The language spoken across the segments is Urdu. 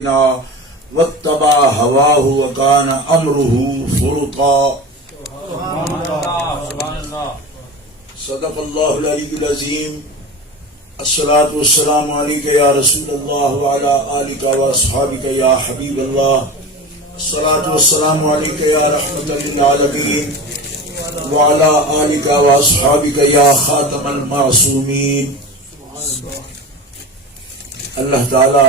واتبع هواه وكان امره فرطا. صدق الله العلي العظيم. الصلاة والسلام عليك يا رسول الله وعلى آلك وأصحابك يا حبيب الله. الصلاة والسلام عليك يا رحمة للعالمين وعلى آلك وأصحابك يا خاتم المعصومين. اللہ تعالی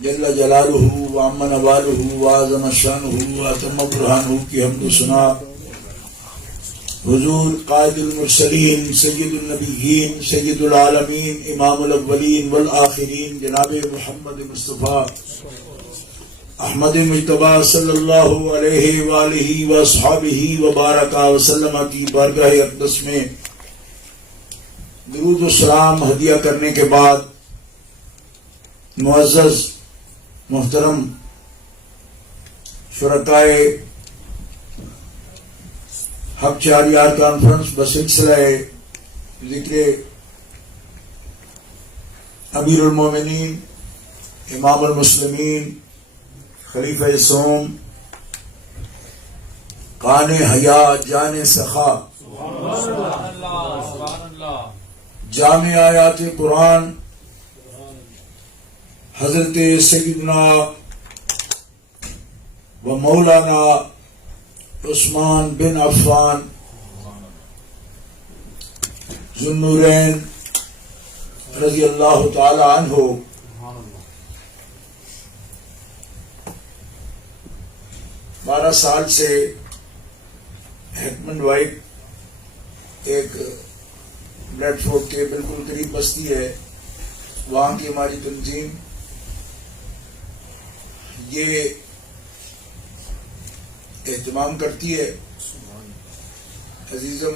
جل جلالہ وعم نوالہ وعظم شانہ واتم برہانہ کی حمد و ثنا حضور قائد المرسلین سید النبیین سید العالمین امام الاولین والآخرین جناب محمد مصطفیٰ احمد مجتبیٰ صلی اللہ علیہ وآلہ واصحابہ وبارک وسلم کی بارگاہ اقدس میں درود و سلام ہدیہ کرنے کے بعد معزز محترم شرکائے حق چاریار کانفرنس بسلسلہ ذکر امیر المومنین امام المسلمین خلیفہ سوم قان حیا جان سخا جامع آیات قرآن حضرت سیدنا و مولانا عثمان بن عفان ذو النورین رضی اللہ تعالی عنہ 12 سال سے ہیکمنڈ وائٹ ایک بلیڈ فورٹ کے بالکل قریب بستی ہے، وہاں کی ہماری تنظیم یہ اہتمام کرتی ہے. عزیزم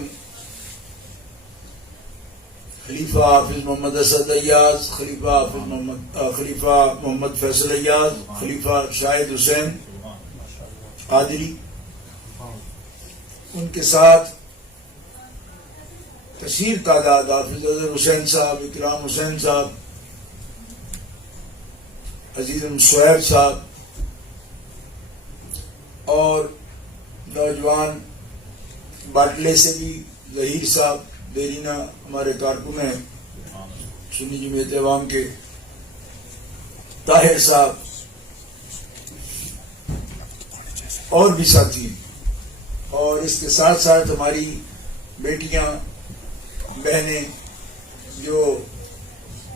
خلیفہ حافظ محمد اسد ایاز، خلیفہ محمد فیصل ایاز، خلیفہ شاہد حسین قادری، ان کے ساتھ کثیر تعداد حافظ اظہر حسین صاحب، اکرام حسین صاحب، عزیزم سہیب صاحب اور نوجوان باٹلے سے بھی ظہیر صاحب دیرینہ ہمارے کارکن ہیں، سنی جمعیت عوام کے طاہر صاحب اور بھی ساتھی ہیں، اور اس کے ساتھ ساتھ ہماری بیٹیاں بہنیں جو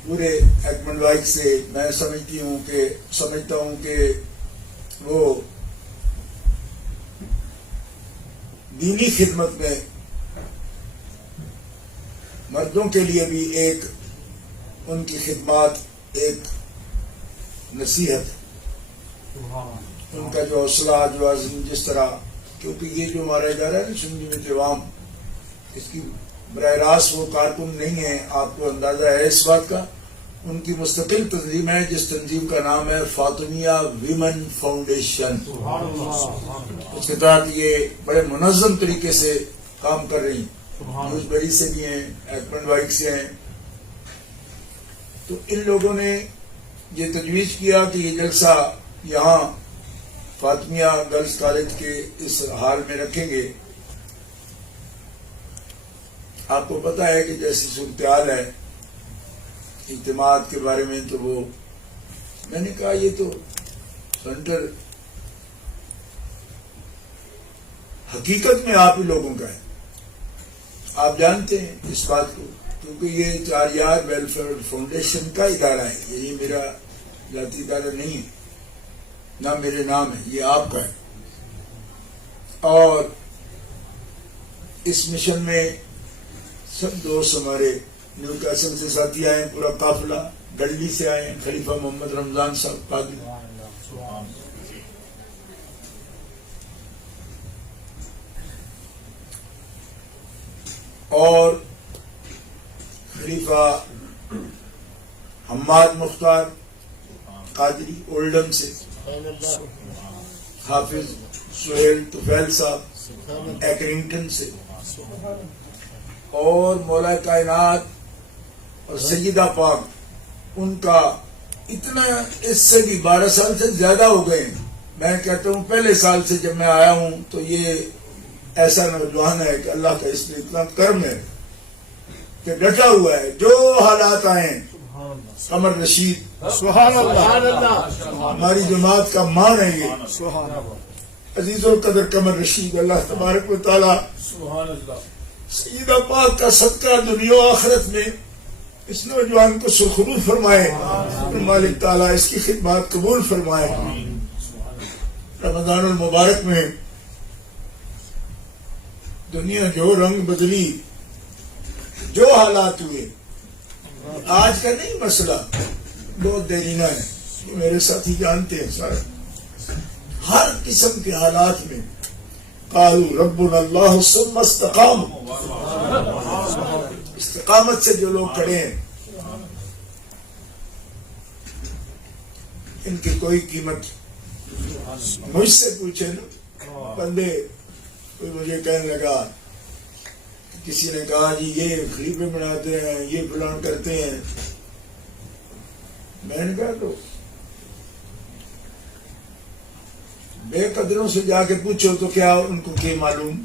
پورے ہیکمنڈ وائٹ سے میں سمجھتا ہوں کہ وہ دینی خدمت میں مردوں کے لیے بھی ایک ان کی خدمات ایک نصیحت ہے، ان کا جو حوصلہ جو عزم، جس طرح کیونکہ یہ جو ہمارا ادارہ ہے نا سنی جمعیت عوام، اس کی براہ راست وہ کارکن نہیں ہے، آپ کو اندازہ ہے اس بات کا. ان کی مستقل تنظیم ہے جس تنظیم کا نام ہے فاطمیہ ویمن فاؤنڈیشن. اس کے تحت یہ بڑے منظم طریقے سے کام کر رہی ہیں، نیوز بیری سے بھی ہیں، ہیکمنڈ وائٹ سے ہیں. تو ان لوگوں نے یہ تجویز کیا کہ یہ جلسہ یہاں فاطمیہ گرلز کالج کے اس ہال میں رکھیں گے. آپ کو پتا ہے کہ جیسی صورتحال ہے اجتماعات کے بارے میں، تو وہ میں نے کہا یہ تو سینٹر حقیقت میں آپ ہی لوگوں کا ہے، آپ جانتے ہیں اس بات کو، کیونکہ یہ چاریار ویلفیئر فاؤنڈیشن کا ادارہ ہے، یہ میرا ذاتی ادارہ نہیں ہے، نہ میرے نام ہے، یہ آپ کا ہے. اور اس مشن میں سب دوست ہمارے نیو کیسل سے ساتھی آئے ہیں، پورا قافلہ گڈلی سے آئے ہیں، خلیفہ محمد رمضان صاحب قادری، اور خلیفہ حماد مختار قادری اولڈم سے، حافظ سہیل طفیل صاحب ایکرنگٹن سے، اور مولا کائنات اور سیدہ پاک ان کا اتنا اس سے بھی 12 سال سے زیادہ ہو گئے ہیں. میں کہتا ہوں پہلے سال سے جب میں آیا ہوں تو یہ ایسا نوجوان ہے کہ اللہ کا اس میں اتنا کرم ہے کہ ڈٹا ہوا ہے. جو حالات آئے قمر رشید سبحان اللہ ہماری جماعت کا مان ہے یہ. عزیز القدر قمر رشید اللہ تبارک و تعالی سیدہ پاک کا صدقہ دنیا و آخرت میں اس نوجوان کو سرخرو فرمائے. مالک تعالیٰ اس کی خدمات قبول فرمائے. رمضان المبارک میں دنیا جو رنگ بدلی، جو حالات ہوئے، آج کا نہیں مسئلہ، بہت دیرینہ ہے. یہ میرے ساتھی جانتے ہیں سارے. ہر قسم کے حالات میں قالوا ربنا اللہ ثم استقاموا، استقامت سے جو لوگ کھڑے ہیں ان کی کوئی قیمت. مجھ سے پوچھے نا بندے، کوئی مجھے کہنے لگا، کسی نے کہا جی یہ خلیفے بناتے ہیں، یہ پلان کرتے ہیں. میں نے کہا تو بے قدروں سے جا کے پوچھو تو کیا ان کو کیا معلوم.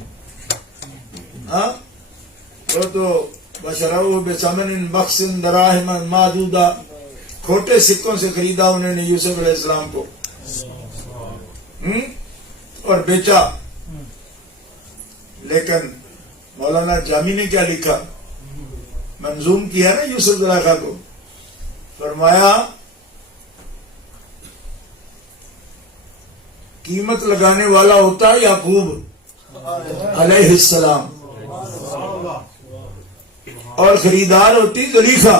ہاں وہ تو بشراؤ بثمن بخس دراہم معدودہ، کھوٹے سکوں سے خریدا انہوں نے یوسف علیہ السلام کو اور بیچا. لیکن مولانا جامی نے کیا لکھا، منظوم کیا نا یوسف زلیخا کو. فرمایا قیمت لگانے والا ہوتا یعقوب علیہ السلام اور خریدار ہوتی زلیخا.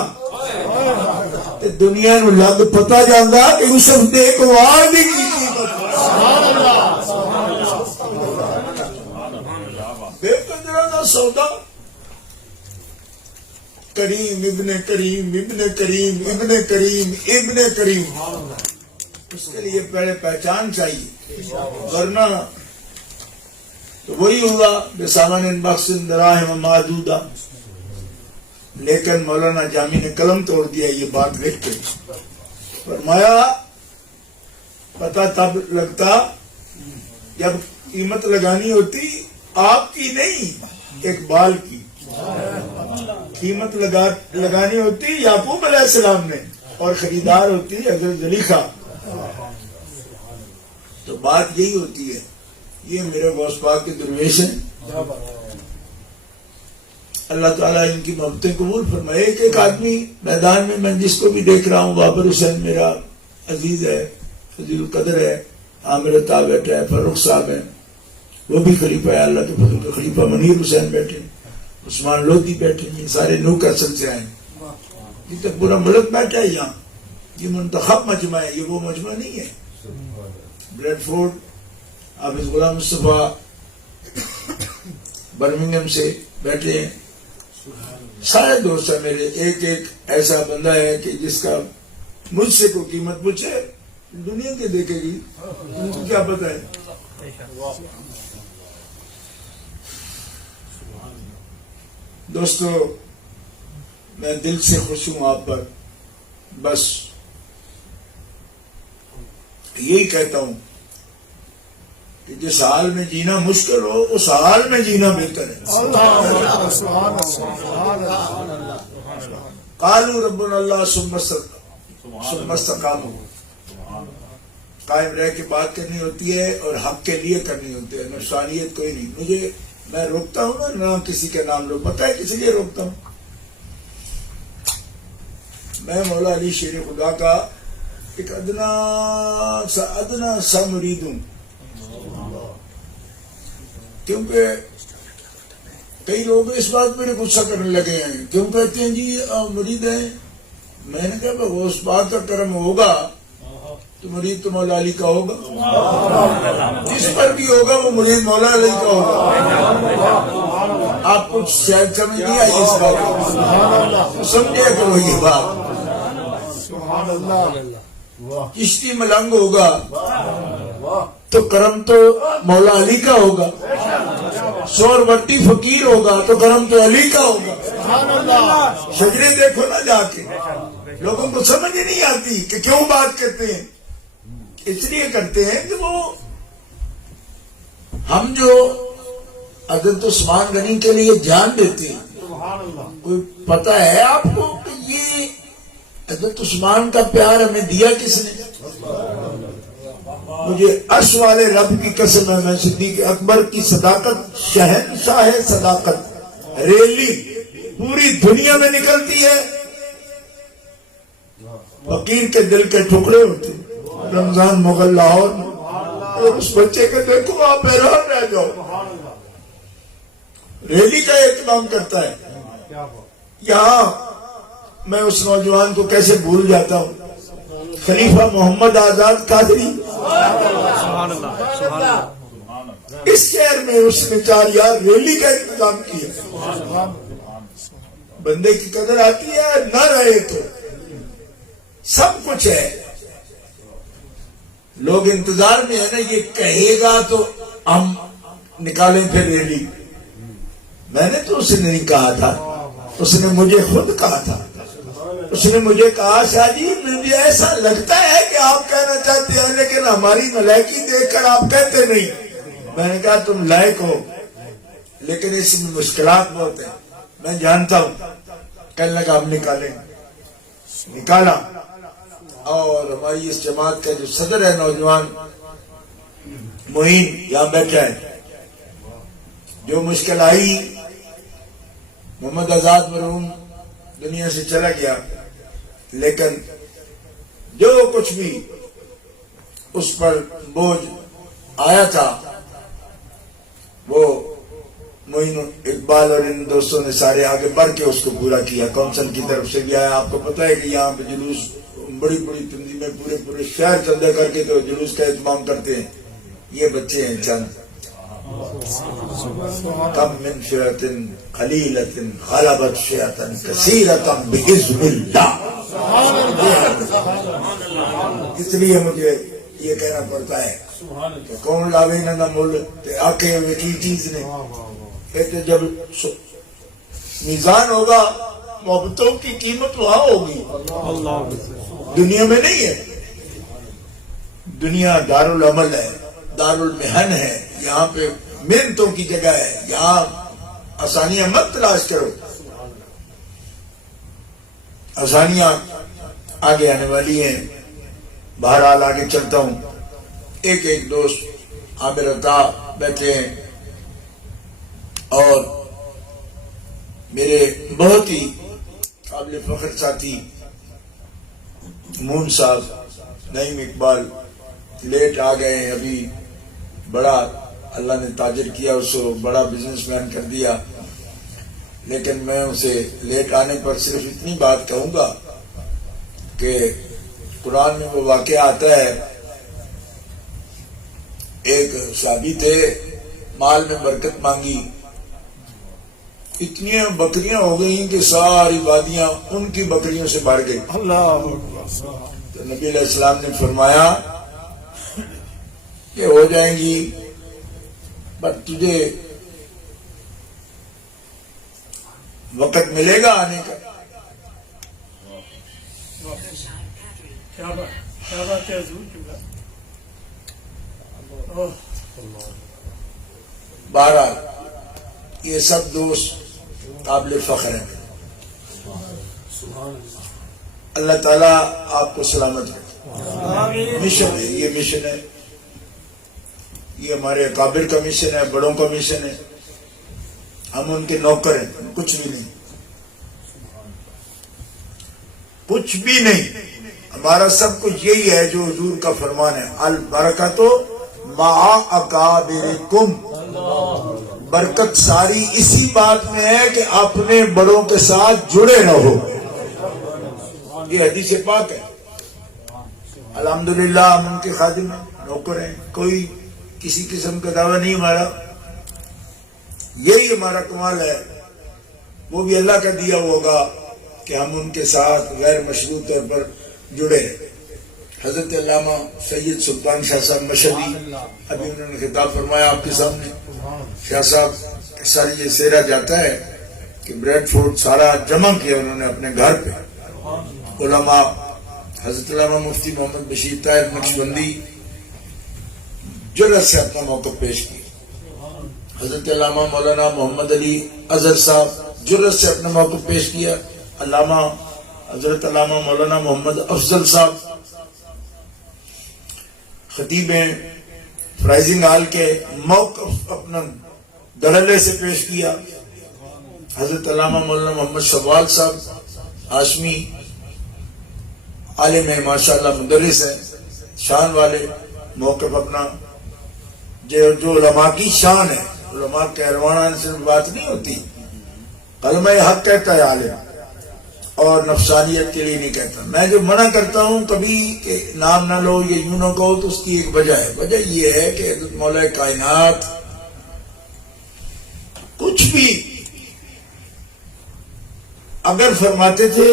دنیا نو لگ پتا جانا کہ یوسف نے ایک وار بھی کی بے قدرہ سودا. کریم ابن کریم ابن کریم ابن کریم ابن کریم، اس کے لیے پہلے پہچان چاہیے، ورنہ تو وہی ہوا بثمن بخس دراہم معدودہ. لیکن مولانا جامی نے قلم توڑ دیا یہ بات لکھ کے. فرمایا پتہ تب لگتا جب قیمت لگانی ہوتی آپ کی نہیں اقبال کی، قیمت لگانی ہوتی یعقوب علیہ السلام نے اور خریدار ہوتی حضرت زلیخا. تو بات یہی ہوتی ہے. یہ میرے غوث پاک کے درویش ہیں، اللہ تعالیٰ ان کی محبتیں قبول فرمائے. ایک آدمی میدان میں جس کو بھی دیکھ رہا ہوں، بابر حسین میرا عزیز ہے، عزیز القدر ہے، عامر عطا بیٹھا ہے، فاروق صاحب ہیں، وہ بھی خلیفہ ہے اللہ کے فضل کا. خلیفہ منیر حسین بیٹھے، عثمان لودھی بیٹھے، یہ سارے نو کا اصل سے آئے. یہ تو پورا ملک بیٹھا ہے یہاں. یہ منتخب مجمع ہے، یہ وہ مجمع نہیں ہے. بریڈ فورڈ، حافظ غلام مصطفیٰ برمنگھم سے بیٹھے ہیں، سارے دوست ہیں میرے. ایک ایسا بندہ ہے کہ جس کا مجھ سے کوئی قیمت پوچھے دنیا کے دیکھے گی، ان کو کیا پتہ ہے. دوستو میں دل سے خوش ہوں آپ پر. بس یہی کہتا ہوں کہ جس حال میں جینا مشکل ہو اس حال میں جینا بہتر ہے. قالوا ربنا اللہ ثم استقاموا. قائم رہ کے بات کرنی ہوتی ہے اور حق کے لیے کرنی ہوتی ہے، نفسانیت کوئی نہیں. میں روکتا ہوں نا کسی کے نام لو، پتہ ہے کسی لیے روکتا ہوں. میں مولا علی شیر خدا کا ایک ادنا سا مرید ہوں. کیونکہ کئی لوگ اس بات پہ غصہ کرنے لگے ہیں، کیوں کہتے ہیں جی مرید ہیں. میں نے کہا وہ اس بات کا کرم ہوگا تو مرید تو مولا علی کا ہوگا، جس پر بھی ہوگا وہ مرید مولا علی کا ہوگا. آپ کچھ شاید سمجھ نہیں آئی اس بات، سمجھے کرو یہ بات. کشتی ملنگ ہوگا تو کرم تو مولا علی کا ہوگا، سور وٹی فقیر ہوگا تو کرم تو علی کا ہوگا. شجرے دیکھو نا جا کے، لوگوں کو سمجھ ہی نہیں آتی کہ کیوں بات کرتے ہیں. اس لیے کرتے ہیں کہ وہ ہم جو حضرت عثمان غنی کے لیے جان دیتے ہیں. کوئی پتہ ہے آپ کو کہ یہ حضرت عثمان کا پیار ہمیں دیا کس نے؟ مجھے عرش والے رب کی قسم ہے، میں صدیق اکبر کی صداقت، شہنشاہ صداقت ریلی پوری دنیا میں نکلتی ہے. فقیر کے دل کے ٹکڑے ہوتے رمضان مغل لاہور میں، اور اس بچے کے دیکھو آپ حیران رہ جاؤ. ریلی کا اہتمام کرتا ہے. یہاں میں اس نوجوان کو کیسے بھول جاتا ہوں، خلیفہ محمد آزاد قادری. اس شہر میں اس نے 4 یار ریلی کا انتظام کیا. بندے کی قدر آتی ہے، نہ رہے تو سب کچھ ہے. لوگ انتظار میں ہے نا، یہ کہے گا تو ہم نکالیں پھر ریلی. میں نے تو اسے نہیں کہا تھا، اس نے مجھے خود کہا تھا. اس نے مجھے کہا شاہ جی مجھے ایسا لگتا ہے کہ آپ کہنا چاہتے ہیں لیکن ہماری نلائکی دیکھ کر آپ کہتے نہیں. میں نے کہا تم لائق ہو لیکن اس میں مشکلات بہت ہیں، میں جانتا ہوں. کہنے لگا ہم نکالیں. نکالا اور ہماری اس جماعت کا جو صدر ہے نوجوان معین یہاں بیٹھا ہے. جو مشکل آئی، محمد آزاد مرحوم دنیا سے چلا گیا لیکن جو کچھ بھی اس پر بوجھ آیا تھا وہ معین اقبال اور ان دوستوں نے سارے آگے بڑھ کے اس کو پورا کیا. کونسل کی طرف سے بھی آیا. آپ کو پتہ ہے کہ یہاں پہ جلوس بڑی بڑی تنظیمیں پورے شہر چندے کر کے تو جلوس کا اہتمام کرتے ہیں. یہ بچے ہیں چند. کم من فئۃ قلیلۃ غلبت فئۃ کثیرۃ باذن اللہ. اس لیے مجھے یہ کہنا پڑتا ہے کہ کون لاوے نہ مل آکے وکی چیز نے. کہتے جب میزان ہوگا محبتوں کی قیمت وہاں ہوگی، دنیا میں نہیں ہے. دنیا دارالعمل ہے، دارالمحن ہے. یہاں پہ محنتوں کی جگہ ہے. یہاں آسانیاں مت تلاش کرو، آسانیاں آگے آنے والی ہیں. بہرحال آگے چلتا ہوں. ایک دوست عامر عطا بیٹھے ہیں اور میرے بہت ہی قابل فخر ساتھی مون صاحب نعیم اقبال لیٹ آ گئے ہیں. ابھی بڑا اللہ نے تاجر کیا، اس کو بڑا بزنس مین کر دیا. لیکن میں اسے لیٹ آنے پر صرف اتنی بات کہوں گا کہ قرآن میں وہ واقعہ آتا ہے، ایک صحابی تھے، مال میں برکت مانگی، اتنی بکریاں ہو گئیں کہ ساری وادیاں ان کی بکریوں سے بڑھ گئی. تو نبی علیہ السلام نے فرمایا کہ ہو جائیں گی، پر تجھے وقت ملے گا آنے کا. بہرحال یہ سب دوست قابل فخر ہیں. اللہ تعالیٰ آپ کو سلامت رکھے. مشن ہے، یہ مشن ہے، یہ ہمارے اکابر کا مشن ہے، بڑوں کا مشن ہے. ہم ان کے نوکر ہیں، کچھ بھی نہیں، کچھ بھی نہیں. ہمارا سب کچھ یہی ہے جو حضور کا فرمان ہے، البرکۃ مع اکابرکم. برکت ساری اسی بات میں ہے کہ اپنے بڑوں کے ساتھ جڑے رہو. یہ حدیث پاک ہے. الحمدللہ ہم ان کے خادم ہیں، نوکر ہیں. کوئی کسی قسم کا دعویٰ نہیں ہمارا. یہی ہمارا کمال ہے. وہ بھی اللہ کا دیا ہوگا کہ ہم ان کے ساتھ غیر مشروط طور پر جڑے. حضرت علامہ سید سلطان شاہ صاحب مشہدی ابھی انہوں نے خطاب فرمایا آپ کے سامنے. شاہ صاحب ساری یہ سیرا جاتا ہے کہ بریڈ فورڈ سارا جمع کیا انہوں نے اپنے گھر پہ. علماء حضرت علامہ مفتی محمد بشیر طاہر نقشبندی جرأت سے اپنا موقف پیش کیا. حضرت علامہ مولانا محمد علی اظہر صاحب جرأت سے اپنا موقف پیش کیا. علامہ حضرت علامہ مولانا محمد افضل صاحب خطیب ہیں فرائزنگ ہال کے موقف اپنا دھڑلے سے پیش کیا. حضرت علامہ مولانا محمد شوال صاحب ہاشمی عالم ہے ماشاءاللہ مدرس ہے شان والے موقف اپنا جو علماء کی شان ہے. علماء کہلوانا صرف بات نہیں ہوتی, کلمہ حق کہتا ہے عالم اور نفسانیت کے لیے نہیں کہتا. میں جو منع کرتا ہوں کبھی کہ نام نہ لو یا یوں نہ کہو تو اس کی ایک وجہ ہے. وجہ یہ ہے کہ حضرت مولا کائنات کچھ بھی اگر فرماتے تھے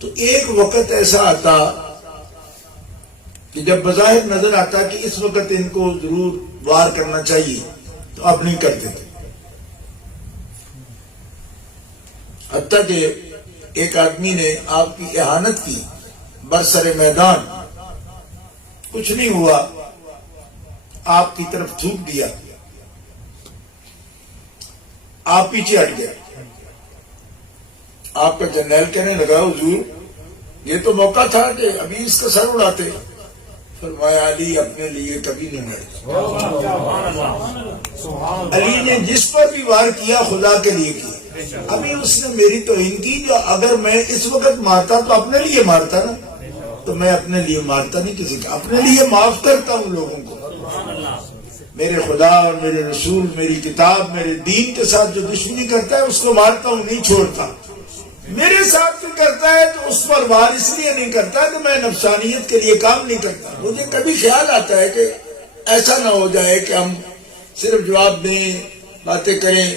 تو ایک وقت ایسا آتا کہ جب بظاہر نظر آتا کہ اس وقت ان کو ضرور وار کرنا چاہیے تو آپ نہیں کرتے تھے. حتیٰ کہ ایک آدمی نے آپ کی اہانت کی برسر میدان, کچھ نہیں ہوا, آپ کی طرف تھوک دیا, آپ پیچھے ہٹ گئے. آپ کا جرنیل کہنے لگا حضور یہ تو موقع تھا کہ ابھی اس کا سر اڑاتے. فرمایا علی اپنے لیے کبھی نہیں مرے. علی نے جس پر بھی وار کیا خدا کے لیے کیا. ابھی اس نے میری توہین کی, جو اگر میں اس وقت مارتا تو اپنے لیے مارتا نا, تو میں اپنے لیے مارتا نہیں کسی کا, اپنے لیے معاف کرتا ہوں لوگوں کو. میرے خدا اور میرے رسول, میری کتاب, میرے دین کے ساتھ جو دشمنی کرتا ہے اس کو مارتا ہوں, نہیں چھوڑتا. میرے ساتھ بھی کرتا ہے تو اس پر وار اس لیے نہیں کرتا کہ میں نفسانیت کے لیے کام نہیں کرتا. مجھے کبھی خیال آتا ہے کہ ایسا نہ ہو جائے کہ ہم صرف جواب دیں, باتیں کریں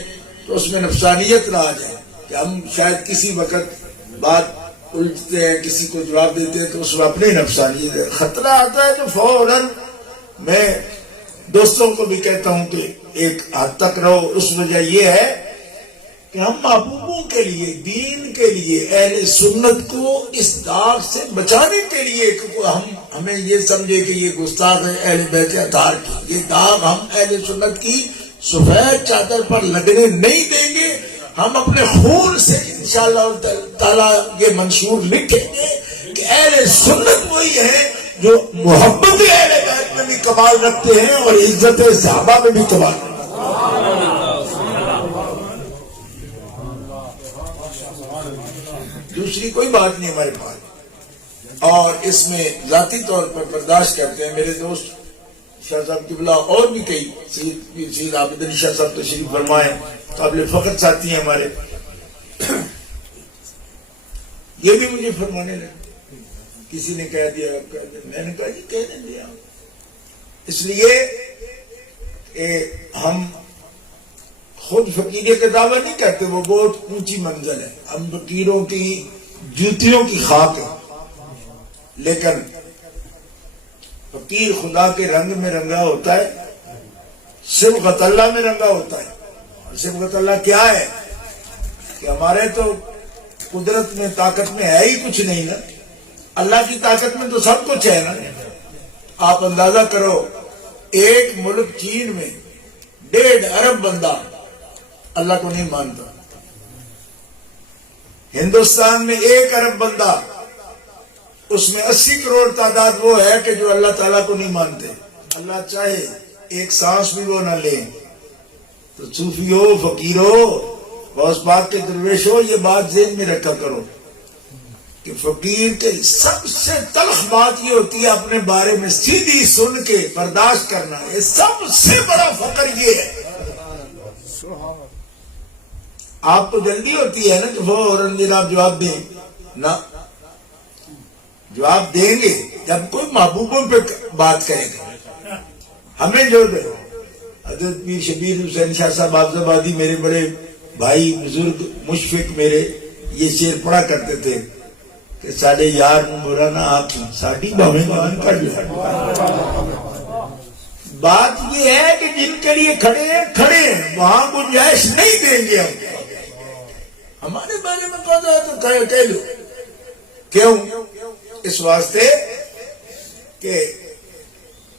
تو اس میں نفسانیت نہ آ جائے, کہ ہم شاید کسی وقت بات الجھتے ہیں, کسی کو جواب دیتے ہیں تو اس میں اپنی نفسانیت ہے. خطرہ آتا ہے تو فوراً میں دوستوں کو بھی کہتا ہوں کہ ایک حد تک رہو. اس وجہ یہ ہے کہ ہم محبوبوں کے لیے, دین کے لیے, اہل سنت کو اس داغ سے بچانے کے لیے ہمیں یہ سمجھے کہ یہ گستاخ ہے اہل بیت اطہار کی, یہ داغ ہم اہل سنت کی سفید چادر پر لگنے نہیں دیں گے. ہم اپنے خون سے انشاءاللہ تعالیٰ یہ منشور لکھیں گے کہ اہل سنت وہی ہے جو محبت اہل بیت میں بھی کمال رکھتے ہیں اور عزت صحابہ میں بھی کمال رکھتے ہیں. دوسری کوئی بات نہیں ہمارے پاس, اور اس میں ذاتی طور پر برداشت کرتے ہیں میرے دوست شاہ صاحب قبلہ اور بھی کئی, سید عابد علی شاہ صاحب تشریف فرمائے, قابل فخر ساتھی ہیں ہمارے. یہ بھی مجھے فرمانے لگے, کسی نے کہہ دیا, میں نے کہا جی کہنے دیا. اس لیے ہم خود فقیریت کا دعویٰ نہیں کرتے, وہ بہت اونچی منزل ہے. ہم فقیروں کی جوتیوں کی خاک ہے, لیکن فقیر خدا کے رنگ میں رنگا ہوتا ہے, صبغت اللہ میں رنگا ہوتا ہے. اور صبغت اللہ کیا ہے کہ ہمارے تو قدرت میں طاقت میں ہے ہی کچھ نہیں نا, اللہ کی طاقت میں تو سب کچھ ہے نا. آپ اندازہ کرو, ایک ملک چین میں 1.5 ارب بندہ اللہ کو نہیں مانتا. ہندوستان میں 1 ارب بندہ, اس میں 80 کروڑ تعداد وہ ہے کہ جو اللہ تعالیٰ کو نہیں مانتے. اللہ چاہے ایک سانس بھی وہ نہ لیں. تو صوفی ہو, فقیر ہو, غوث پاک کے درویش ہو, یہ بات ذہن میں رکھا کرو کہ فقیر کے سب سے تلخ بات یہ ہوتی ہے اپنے بارے میں سیدھی سن کے برداشت کرنا. یہ سب سے بڑا فقر یہ ہے. آپ کو جلدی ہوتی ہے نا کہ فوراً جناب جواب دیں, نہ جواب دیں گے جب کوئی محبوبوں پہ بات کرے گا. ہمیں جو حضرت پیر شبیر حسین شاہ صاحب حافظ آبادی میرے بڑے بھائی بزرگ مشفق میرے یہ شعر پڑھا کرتے تھے کہ ساڑھے یار برا نہ آپ ساڑھی بھویں گان کر لیا. بات یہ ہے کہ جن کے لیے کھڑے ہیں وہاں گنجائش نہیں دیں گے. ہمارے بارے میں کہا جائے تو کہہ لو. کیوں؟ اس واسطے کہ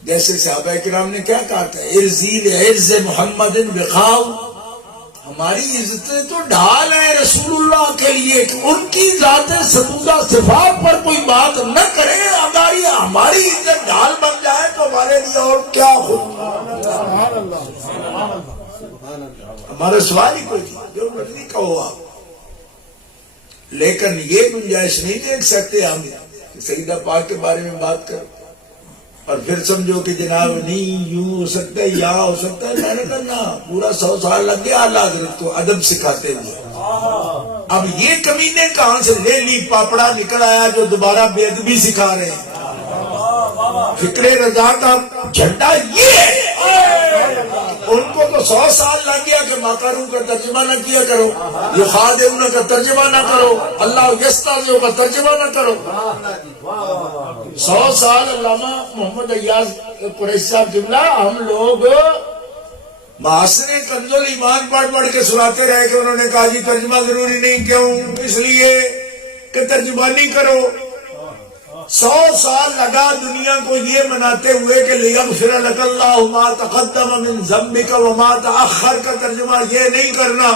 جیسے صحابہ کرام نے کیا کہا تھا، ارزی لعرض محمد بخاؤ، ہماری عزتیں تو ڈھال ہیں رسول اللہ کے لیے کہ ان کی ذات ستودہ صفات پر کوئی بات نہ کرے، اگر یہ ہماری عزت ڈھال بن جائے تو ہمارے لیے اور کیا ہو. ہمارا سوال ہی کوئی نہیں، جو مرضی کہو آپ، لیکن یہ گنجائش نہیں دیکھ سکتے ہم کہ سیدہ پاک کے بارے میں بات کرو اور پھر سمجھو کہ جناب نہیں یوں ہو سکتا ہے یا ہو سکتا ہے. میں نے کہا نہ، پورا 100 سال لگ گیا اللہ حضرت کو ادب سکھاتے ہوئے. اب یہ کمینے کہاں سے لے لی پاپڑا نکل آیا جو دوبارہ بے ادبی سکھا رہے ہیں. فکر رضا کا جھنڈا یہ ہے. ان کو تو 100 سال لگ گیا کہ ماکاروں کا ترجمہ نہ کیا کرو، یہ خادمون کا ترجمہ نہ کرو، اللہ یستعذ کا ترجمہ نہ کرو. 100 سال علامہ محمد ایاز قریشی صاحب جملہ ہم لوگ محاسن کنز الایمان پڑھ کے سناتے رہے کہ انہوں نے کہا جی ترجمہ ضروری نہیں. کیوں؟ اس لیے کہ ترجمہ نہیں کرو. 100 سال لگا دنیا کو یہ مناتے ہوئے کہ لیغفر لک اللہ ما تقدم من ذنبک وما تأخر کا ترجمہ یہ نہیں کرنا.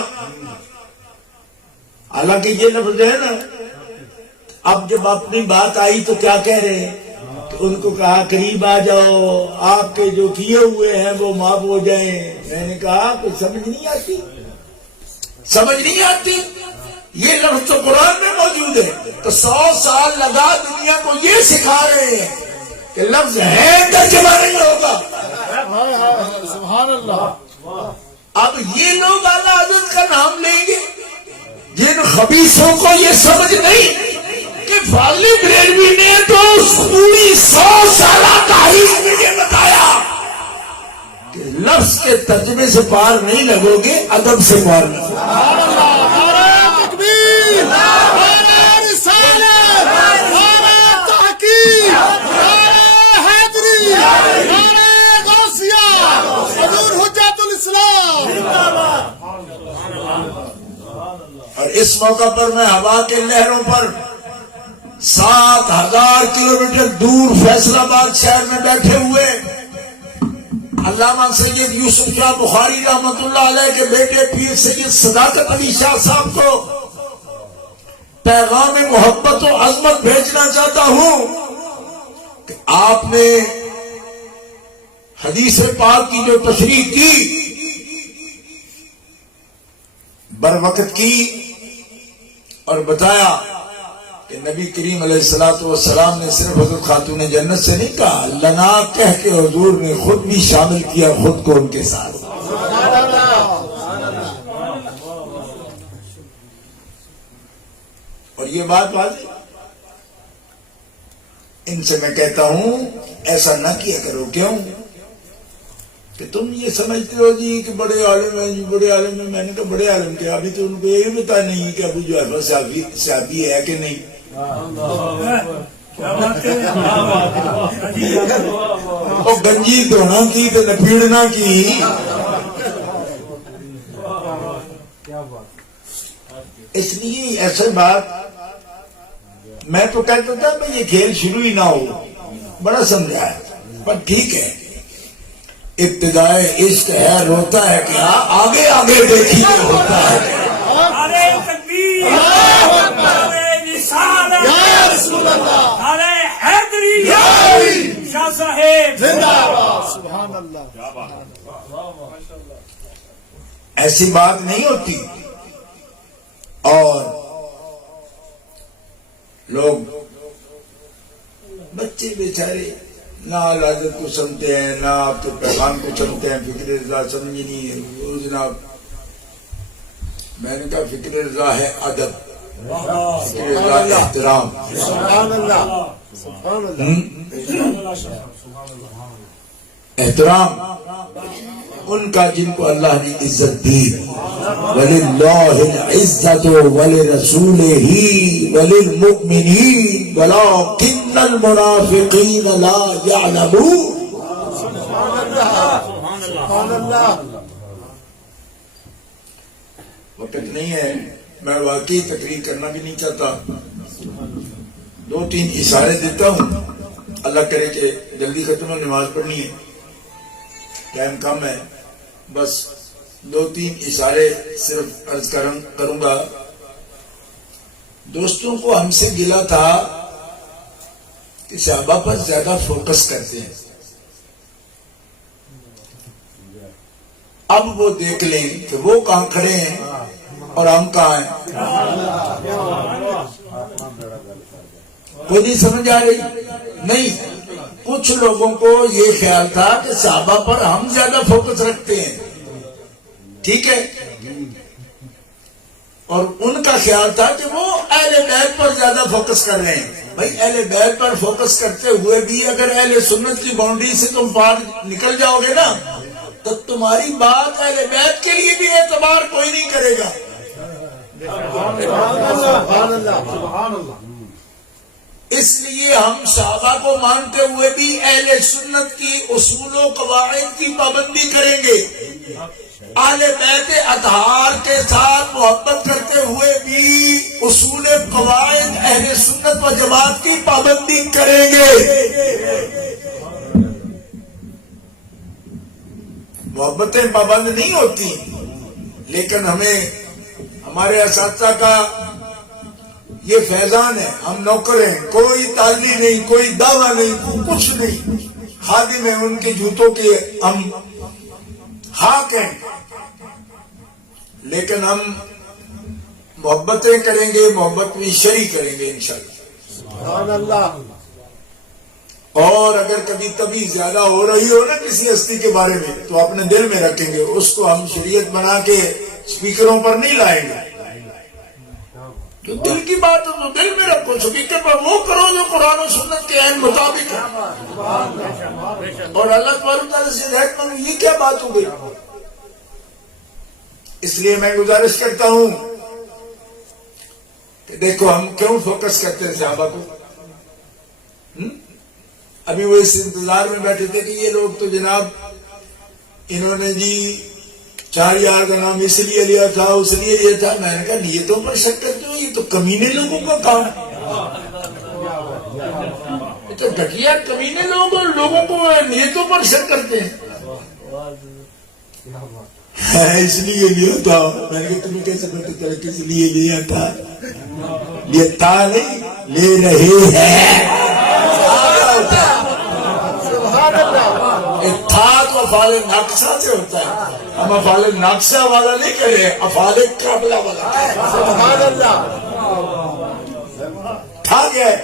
حالانکہ یہ لفظ ہے نا. اب جب اپنی بات آئی تو کیا کہہ رہے ہیں کہ ان کو کہا قریب آ جاؤ، آپ کے جو کیے ہوئے ہیں وہ معاف ہو جائیں. میں نے کہا کچھ سمجھ نہیں آتی، سمجھ نہیں آتی. یہ لفظ تو قرآن میں موجود ہے. تو 100 سال لگا دنیا کو یہ سکھا رہے ہیں کہ لفظ ہے ترجمہ نہیں ہوگا. سبحان اللہ. اب یہ لوگ اعلیٰ حضرت کا نام لیں گے جن خبیثوں کو یہ سمجھ نہیں کہ فاضل بریلوی نے تو پوری 100 سالہ تاریخ میں یہ بتایا کہ لفظ کے ترجمے سے پار نہیں لگو گے، ادب سے پار لگو. اور اس موقع پر میں ہوا کے لہروں پر 7000 کلومیٹر دور فیصل آباد شہر میں بیٹھے ہوئے علامہ سید یوسف شاہ بخاری رحمت اللہ علیہ کے بیٹے پیر سید صداقت علی شاہ صاحب کو پیغام محبت و عظمت بھیجنا چاہتا ہوں کہ آپ نے حدیث پاک کی جو تشریح کی بر وقت کی اور بتایا کہ نبی کریم علیہ الصلوۃ والسلام نے صرف حضرت خاتون جنت سے نہیں کہا، لنا کہہ کے حضور نے خود بھی شامل کیا خود کو ان کے ساتھ. اور یہ بات واضح، ان سے میں کہتا ہوں ایسا نہ کیا کرو. کیوں کہ تم یہ سمجھتے ہو جی کہ بڑے عالم ہیں جی، بڑے عالم ہیں. میں نے کہا بڑے عالم کیا، ابھی تو ان کو یہ بھی پتا نہیں کہ ابو جعفر صحابی ہے کہ نہیں. وہ گنجی دھونا کی تو نپیڑنا کی. اس لیے ایسے بات میں تو کہتا تھا میں یہ کھیل شروع ہی نہ ہو، بڑا سمجھا ہے، پر ٹھیک ہے ابتدائے عشق ہے، روتا ہے کیا، آگے آگے دیکھیے ہوتا ہے کیا. ایسی بات نہیں ہوتی. اور لوگ بچے بیچارے نہ حضرت کو سنتے ہیں، نہ آپ کے پیغام کو سنتے ہیں. فکر رضا سمجھ نہیں ہے وہ جناب. میں نے کہا فکر رضا ہے ادب، فکر رضا احترام. احترام ان کا جن کو اللہ نے عزت دی. وَلِلَّهِ الْعِزَّةُ وَلِرَسُولِهِ وَلِلْمُؤْمِنِينَ وَلَكِنَّ الْمُنَافِقِينَ لَا يَعْلَمُونَ. وقت نہیں ہے میں واقعی تقریر کرنا بھی نہیں چاہتا، 2-3 اشارے دیتا ہوں، اللہ کرے کہ جلدی ختم ہو، نماز پڑھنی ہے، ٹائم کم ہے، بس 2-3 اشارے صرف عرض کروں گا۔ دوستوں کو ہم سے گلا تھا کہ صحابہ پر زیادہ فوکس کرتے ہیں، اب وہ دیکھ لیں کہ وہ کہاں کھڑے ہیں اور ہم کہاں ہیں۔ کوئی نہیں سمجھ آ رہی؟ نہیں، کچھ لوگوں کو یہ خیال تھا کہ صحابہ پر ہم زیادہ فوکس رکھتے ہیں، ٹھیک ہے، اور ان کا خیال تھا کہ وہ اہل بیت پر زیادہ فوکس کر رہے ہیں۔ بھائی اہل بیت پر فوکس کرتے ہوئے بھی اگر اہل سنت کی باؤنڈری سے تم باہر نکل جاؤ گے نا تو تمہاری بات اہل بیت کے لیے بھی اعتبار کوئی نہیں کرے گا۔ اس لیے ہم صحابہ کو مانتے ہوئے بھی اہل سنت کی اصول و قواعد کی پابندی کریں گے، اہل بیت اطہار کے ساتھ محبت کرتے ہوئے بھی اصول قواعد اہل سنت و جماعت کی پابندی کریں گے۔ محبتیں پابند نہیں ہوتی، لیکن ہمیں ہمارے اساتذہ کا یہ فیضان ہے، ہم نوکر ہیں، کوئی تعلیم نہیں، کوئی دعویٰ نہیں، کچھ نہیں، خادم ہیں ان کے جوتوں کے ہم حاق ہیں، لیکن ہم محبتیں کریں گے، محبت بھی شرعی کریں گے انشاءاللہ۔ اور اگر کبھی زیادہ ہو رہی ہو نا کسی ہستی کے بارے میں تو اپنے دل میں رکھیں گے، اس کو ہم شریعت بنا کے سپیکروں پر نہیں لائیں گے، جو دل کی بات ہے تو دل میں رکھو، سپیکر پر وہ کرو جو قرآن و سنت کے عین مطابق ہے۔ اور اللہ تعالیٰ سے ہدایت مانگو، یہ کیا بات ہو گئی؟ اس لیے میں گزارش کرتا ہوں کہ دیکھو ہم کیوں فوکس کرتے ہیں صحابہ کو۔ ابھی وہ اس انتظار میں بیٹھے تھے کہ یہ لوگ تو جناب انہوں نے جی 4 یار کا نام اس لیے لیا تھا، اس لیے لیا تھا۔ میں نے کہا نیتوں پر شک کرتے ہو، یہ تو کمینے لوگوں کا کام ہے، یہ تو گھٹیا کمینے لوگوں کو نیتوں پر شک کرتے ہیں۔ اس لیے لیا تھا، میں نے کہا تمہیں کیسے پتہ چلا کس لیے لیا تھا؟ لیا تھا نہیں، لے رہے ہیں۔ تھا تو افعال ناقصہ سے ہوتا ہے، ہم افعال ناقصہ والا نہیں کرے، افعال قابلہ والا۔ سبحان اللہ۔ تھا کیا ہے؟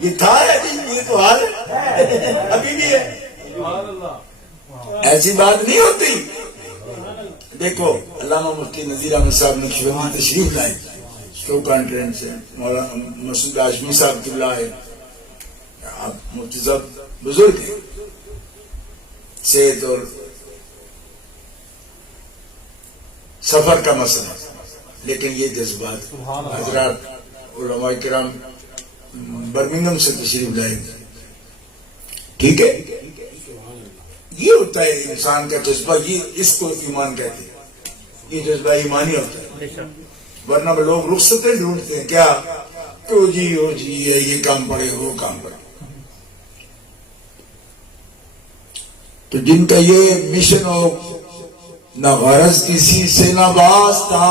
یہ تھا ہے، یہ تو حال ہے، ابھی بھی ہے، ایسی بات نہیں ہوتی۔ دیکھو علامہ مفتی نذیر احمد صاحب نقشبندی تشریف لائے، شو کانفرنس ہے، مولانا مسعود ہاشمی صاحب کی لائے، آپ مفتی صاحب بزرگ ہیں، صحت اور سفر کا مسئلہ، لیکن یہ جذبات حضرات علماء کرام برمنگھم سے تشریف لائے، ٹھیک ہے، یہ ہوتا ہے انسان کا جذبہ، یہ اس کو ایمان کہتے ہیں، یہ جذبہ ایمانی ہوتا ہے۔ ورنہ لوگ رخصتیں ڈھونڈتے ہیں، کیا تو جی ہو جی یہ کام پڑے وہ کام پڑے۔ تو جن کا یہ مشن ہو، نہ غرض کسی سے نہ واسطہ،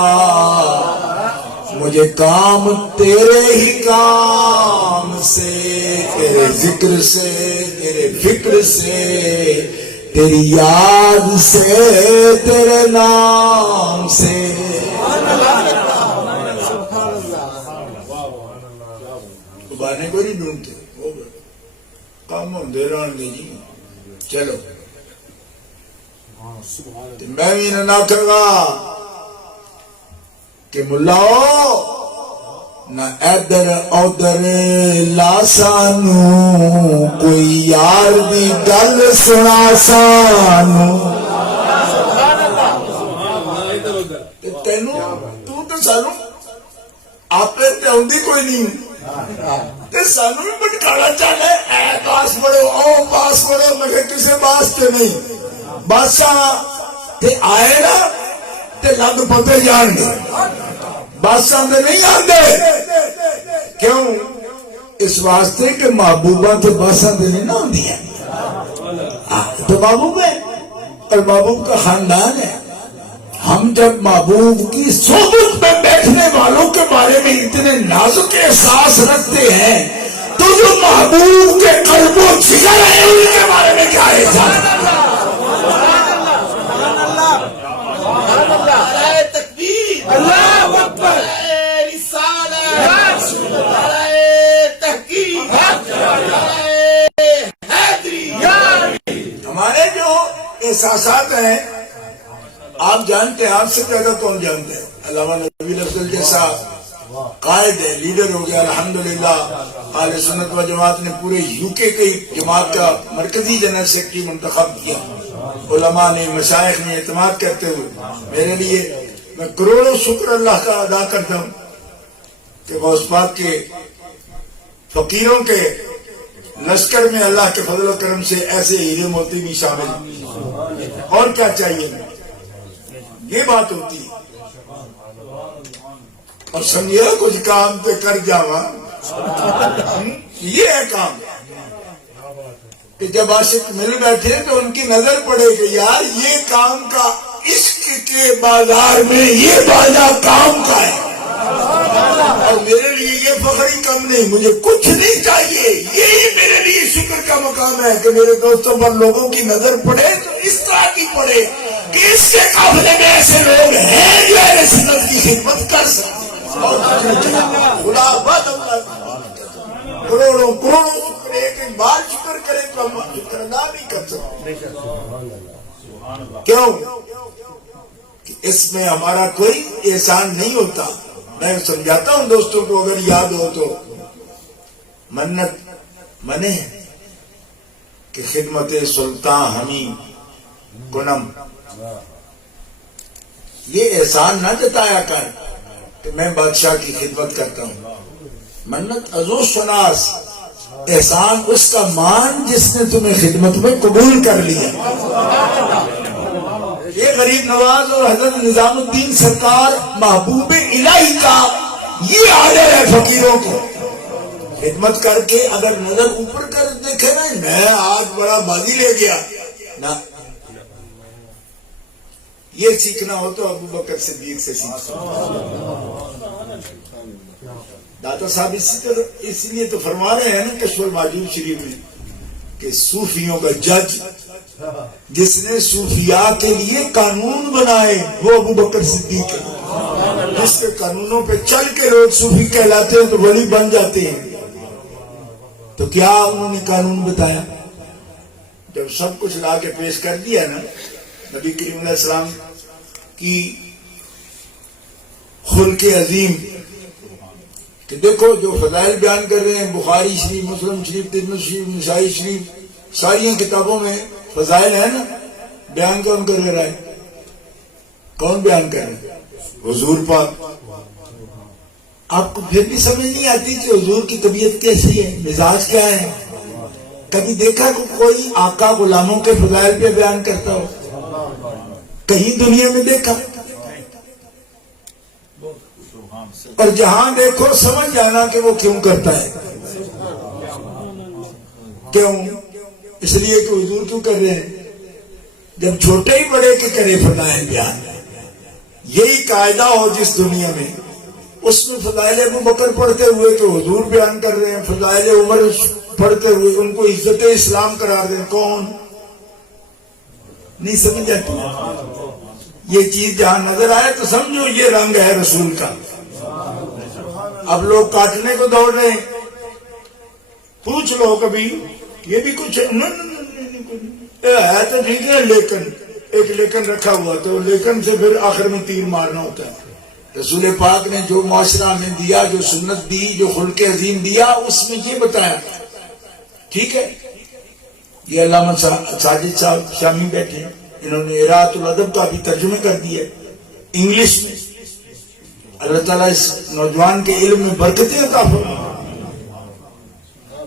مجھے کام تیرے ہی کام سے، تیرے ذکر سے، تیرے فکر سے، تیری یاد سے، تیرے نام سے۔ بانے کو نہیں ڈھونڈتے، کام ہوں دے رہا جی، چلو میں بھی نہ کروں گا کہ ملاؤ نہ ادھر ادھر لا سانو، کوئی یار دی گل سنا سانو۔ تینوں تو سانو آپ تے آندی کوئی نہیں، تے سانو بھی بٹکانا چاہے، اے باس پڑھو، او باس پڑھو، مگر کسے باس تے نہیں، بادشاہ تے آئے نا تے لگ پتے جان گے، بادشاہ دے نہیں آتے کیوں اس واسطے کہ محبوبہ تو بادشاہ دے نہیں نہ ہوندی ہے تو محبوب ہے اور محبوب کا خاندان ہے ہم جب محبوب کی صحبت میں بیٹھنے والوں کے بارے میں اتنے نازک احساس رکھتے ہیں تو جو محبوب کے قلب و جگر ہیں ان کے بارے میں کیا احساس اللہ اکبر ہمارے جو احساسات ہیں آپ جانتے ہیں آپ سے زیادہ کون جانتے ہیں علامہ نبی افضل جیسا قائد ہے لیڈر ہو گیا الحمدللہ اہل سنت و جماعت نے پورے یو کے کی جماعت کا مرکزی جنرل سیکرٹری منتخب کیا علماء نے مشائخ نے اعتماد کرتے ہوئے میرے لیے میں کروڑوں شکر اللہ کا ادا کرتا ہوں کہ غوث پاک کے فقیروں کے لشکر میں اللہ کے فضل و کرم سے ایسے ہیرے موتی بھی شامل ہیں اور کیا چاہیے یہ بات ہوتی ہے اور سمجھے کچھ کام پہ کر جاوا یہ ہے کام کہ جب عاشق مل بیٹھے تو ان کی نظر پڑے کہ یار یہ کام کا عشق کے بازار میں یہ بازار کام کا ہے اور میرے لیے یہ فخری کم نہیں مجھے کچھ نہیں چاہیے یہی میرے لیے شکر کا مقام ہے کہ میرے دوستوں پر لوگوں کی نظر پڑے تو اس طرح کی پڑے کہ اس سے قافلے میں ایسے لوگ ہیں جو اہل سنت کی خدمت کر سکتے خدا بات کروڑوں شکر ایک بار شکر کرے تو ہم شکر ادا نہیں کر سکتے کیوں کہ اس میں ہمارا کوئی احسان نہیں ہوتا میں سمجھاتا ہوں دوستوں کو اگر یاد ہو تو منت منے کہ خدمت سلطان ہمیں کنم یہ احسان نہ جتایا کر کہ میں بادشاہ کی خدمت کرتا ہوں منت ازو شناس احسان اس کا مان جس نے تمہیں خدمت میں قبول کر لیا یہ غریب نواز اور حضرت نظام الدین سرکار محبوب الہی کا یہ عادت ہے فقیروں کو خدمت کر کے اگر نظر اوپر کر دیکھے نا میں آج بڑا بازی لے گیا نہ یہ سیکھنا ہو تو ابو بکر صدیق سے سیکھو داتا صاحب اس لیے تو فرما رہے ہیں نا کشف المعجوب شریف میں کہ صوفیوں کا جج جس نے صوفیاء کے لیے قانون بنائے وہ ابو بکر صدیق ہے جس کے قانونوں پہ چل کے لوگ صوفی کہلاتے ہیں تو ولی بن جاتے ہیں تو کیا انہوں نے قانون بتایا جب سب کچھ لا کے پیش کر دیا نا نبی کریم علیہ السلام کی خلق عظیم کہ دیکھو جو فضائل بیان کر رہے ہیں بخاری شریف مسلم شریف ترمذی شریف نسائی شریف ساری کتابوں میں فضائل ہے نا بیان کون کر رہا ہے کون بیان کر رہا ہے حضور پاک آپ کو پھر بھی سمجھ نہیں آتی کہ حضور کی طبیعت کیسی ہے مزاج کیا ہے کبھی دیکھا کہ کوئی آقا غلاموں کے فضائل پہ بیان کرتا ہو کہیں دنیا میں دیکھا اور جہاں دیکھو سمجھ جانا کہ وہ کیوں کرتا ہے کیوں اس لیے کہ حضور کیوں کر رہے ہیں جب چھوٹے ہی بڑے کے کرے فضائل بیان یہی قاعدہ ہو جس دنیا میں اس میں فضائل ابو بکر پڑھتے ہوئے تو حضور بیان کر رہے ہیں فضائل عمر پڑھتے ہوئے ان کو عزت اسلام قرار دیں کون نہیں سمجھ جاتی یہ چیز جہاں نظر آئے تو سمجھو یہ رنگ ہے رسول کا اب لوگ کاٹنے کو دوڑ رہے ہیں پوچھ لو کبھی یہ بھی کچھ ہے تو ٹھیک ہے لیکن ایک لیکن رکھا ہوا تو لیکن سے پھر آخر میں تیر مارنا ہوتا ہے رسول پاک نے جو معاشرہ میں دیا جو سنت دی جو خلق عظیم دیا اس میں یہ بتایا ٹھیک ہے یہ علامہ ساجد صاحب شامی بیٹھے ہیں انہوں نے اراۃ الادب کا بھی ترجمہ کر دیا انگلش میں اللہ تعالیٰ اس نوجوان کے علم میں برکتیں عطا فرمائے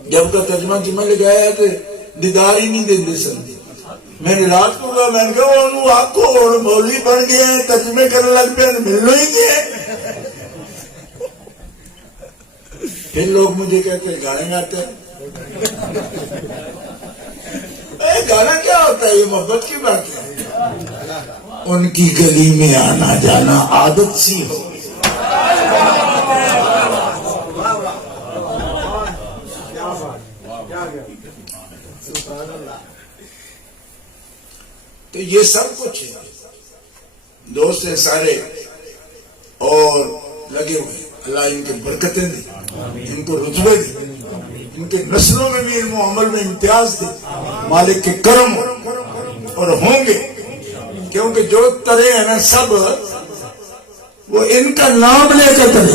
جب کا ترجمہ جمع لگایا تو دیدار ہی نہیں دیتے سن میں نے رات کو کہا میں نے کہا آپ کو مولوی بن گئے ہیں ترجمے کرنے لگ پہ ملنا ہی نہیں ہے پھر لوگ مجھے کہتے ہیں گانے گاتے ہیں. گانا کیا ہوتا ہے؟ یہ محبت کی بات ہے. ان کی گلی میں آنا جانا عادت سی ہو. تو یہ سب کچھ ہے. دوست ہیں سارے اور لگے ہوئے. اللہ ان کی برکتیں دے, ان کو رتبے دے, ان کے نسلوں میں بھی علم و عمل میں امتیاز دے. مالک کے کرم اور ہوں گے, کیونکہ جو ترے ہیں نا سب وہ ان کا نام لے کر ترے.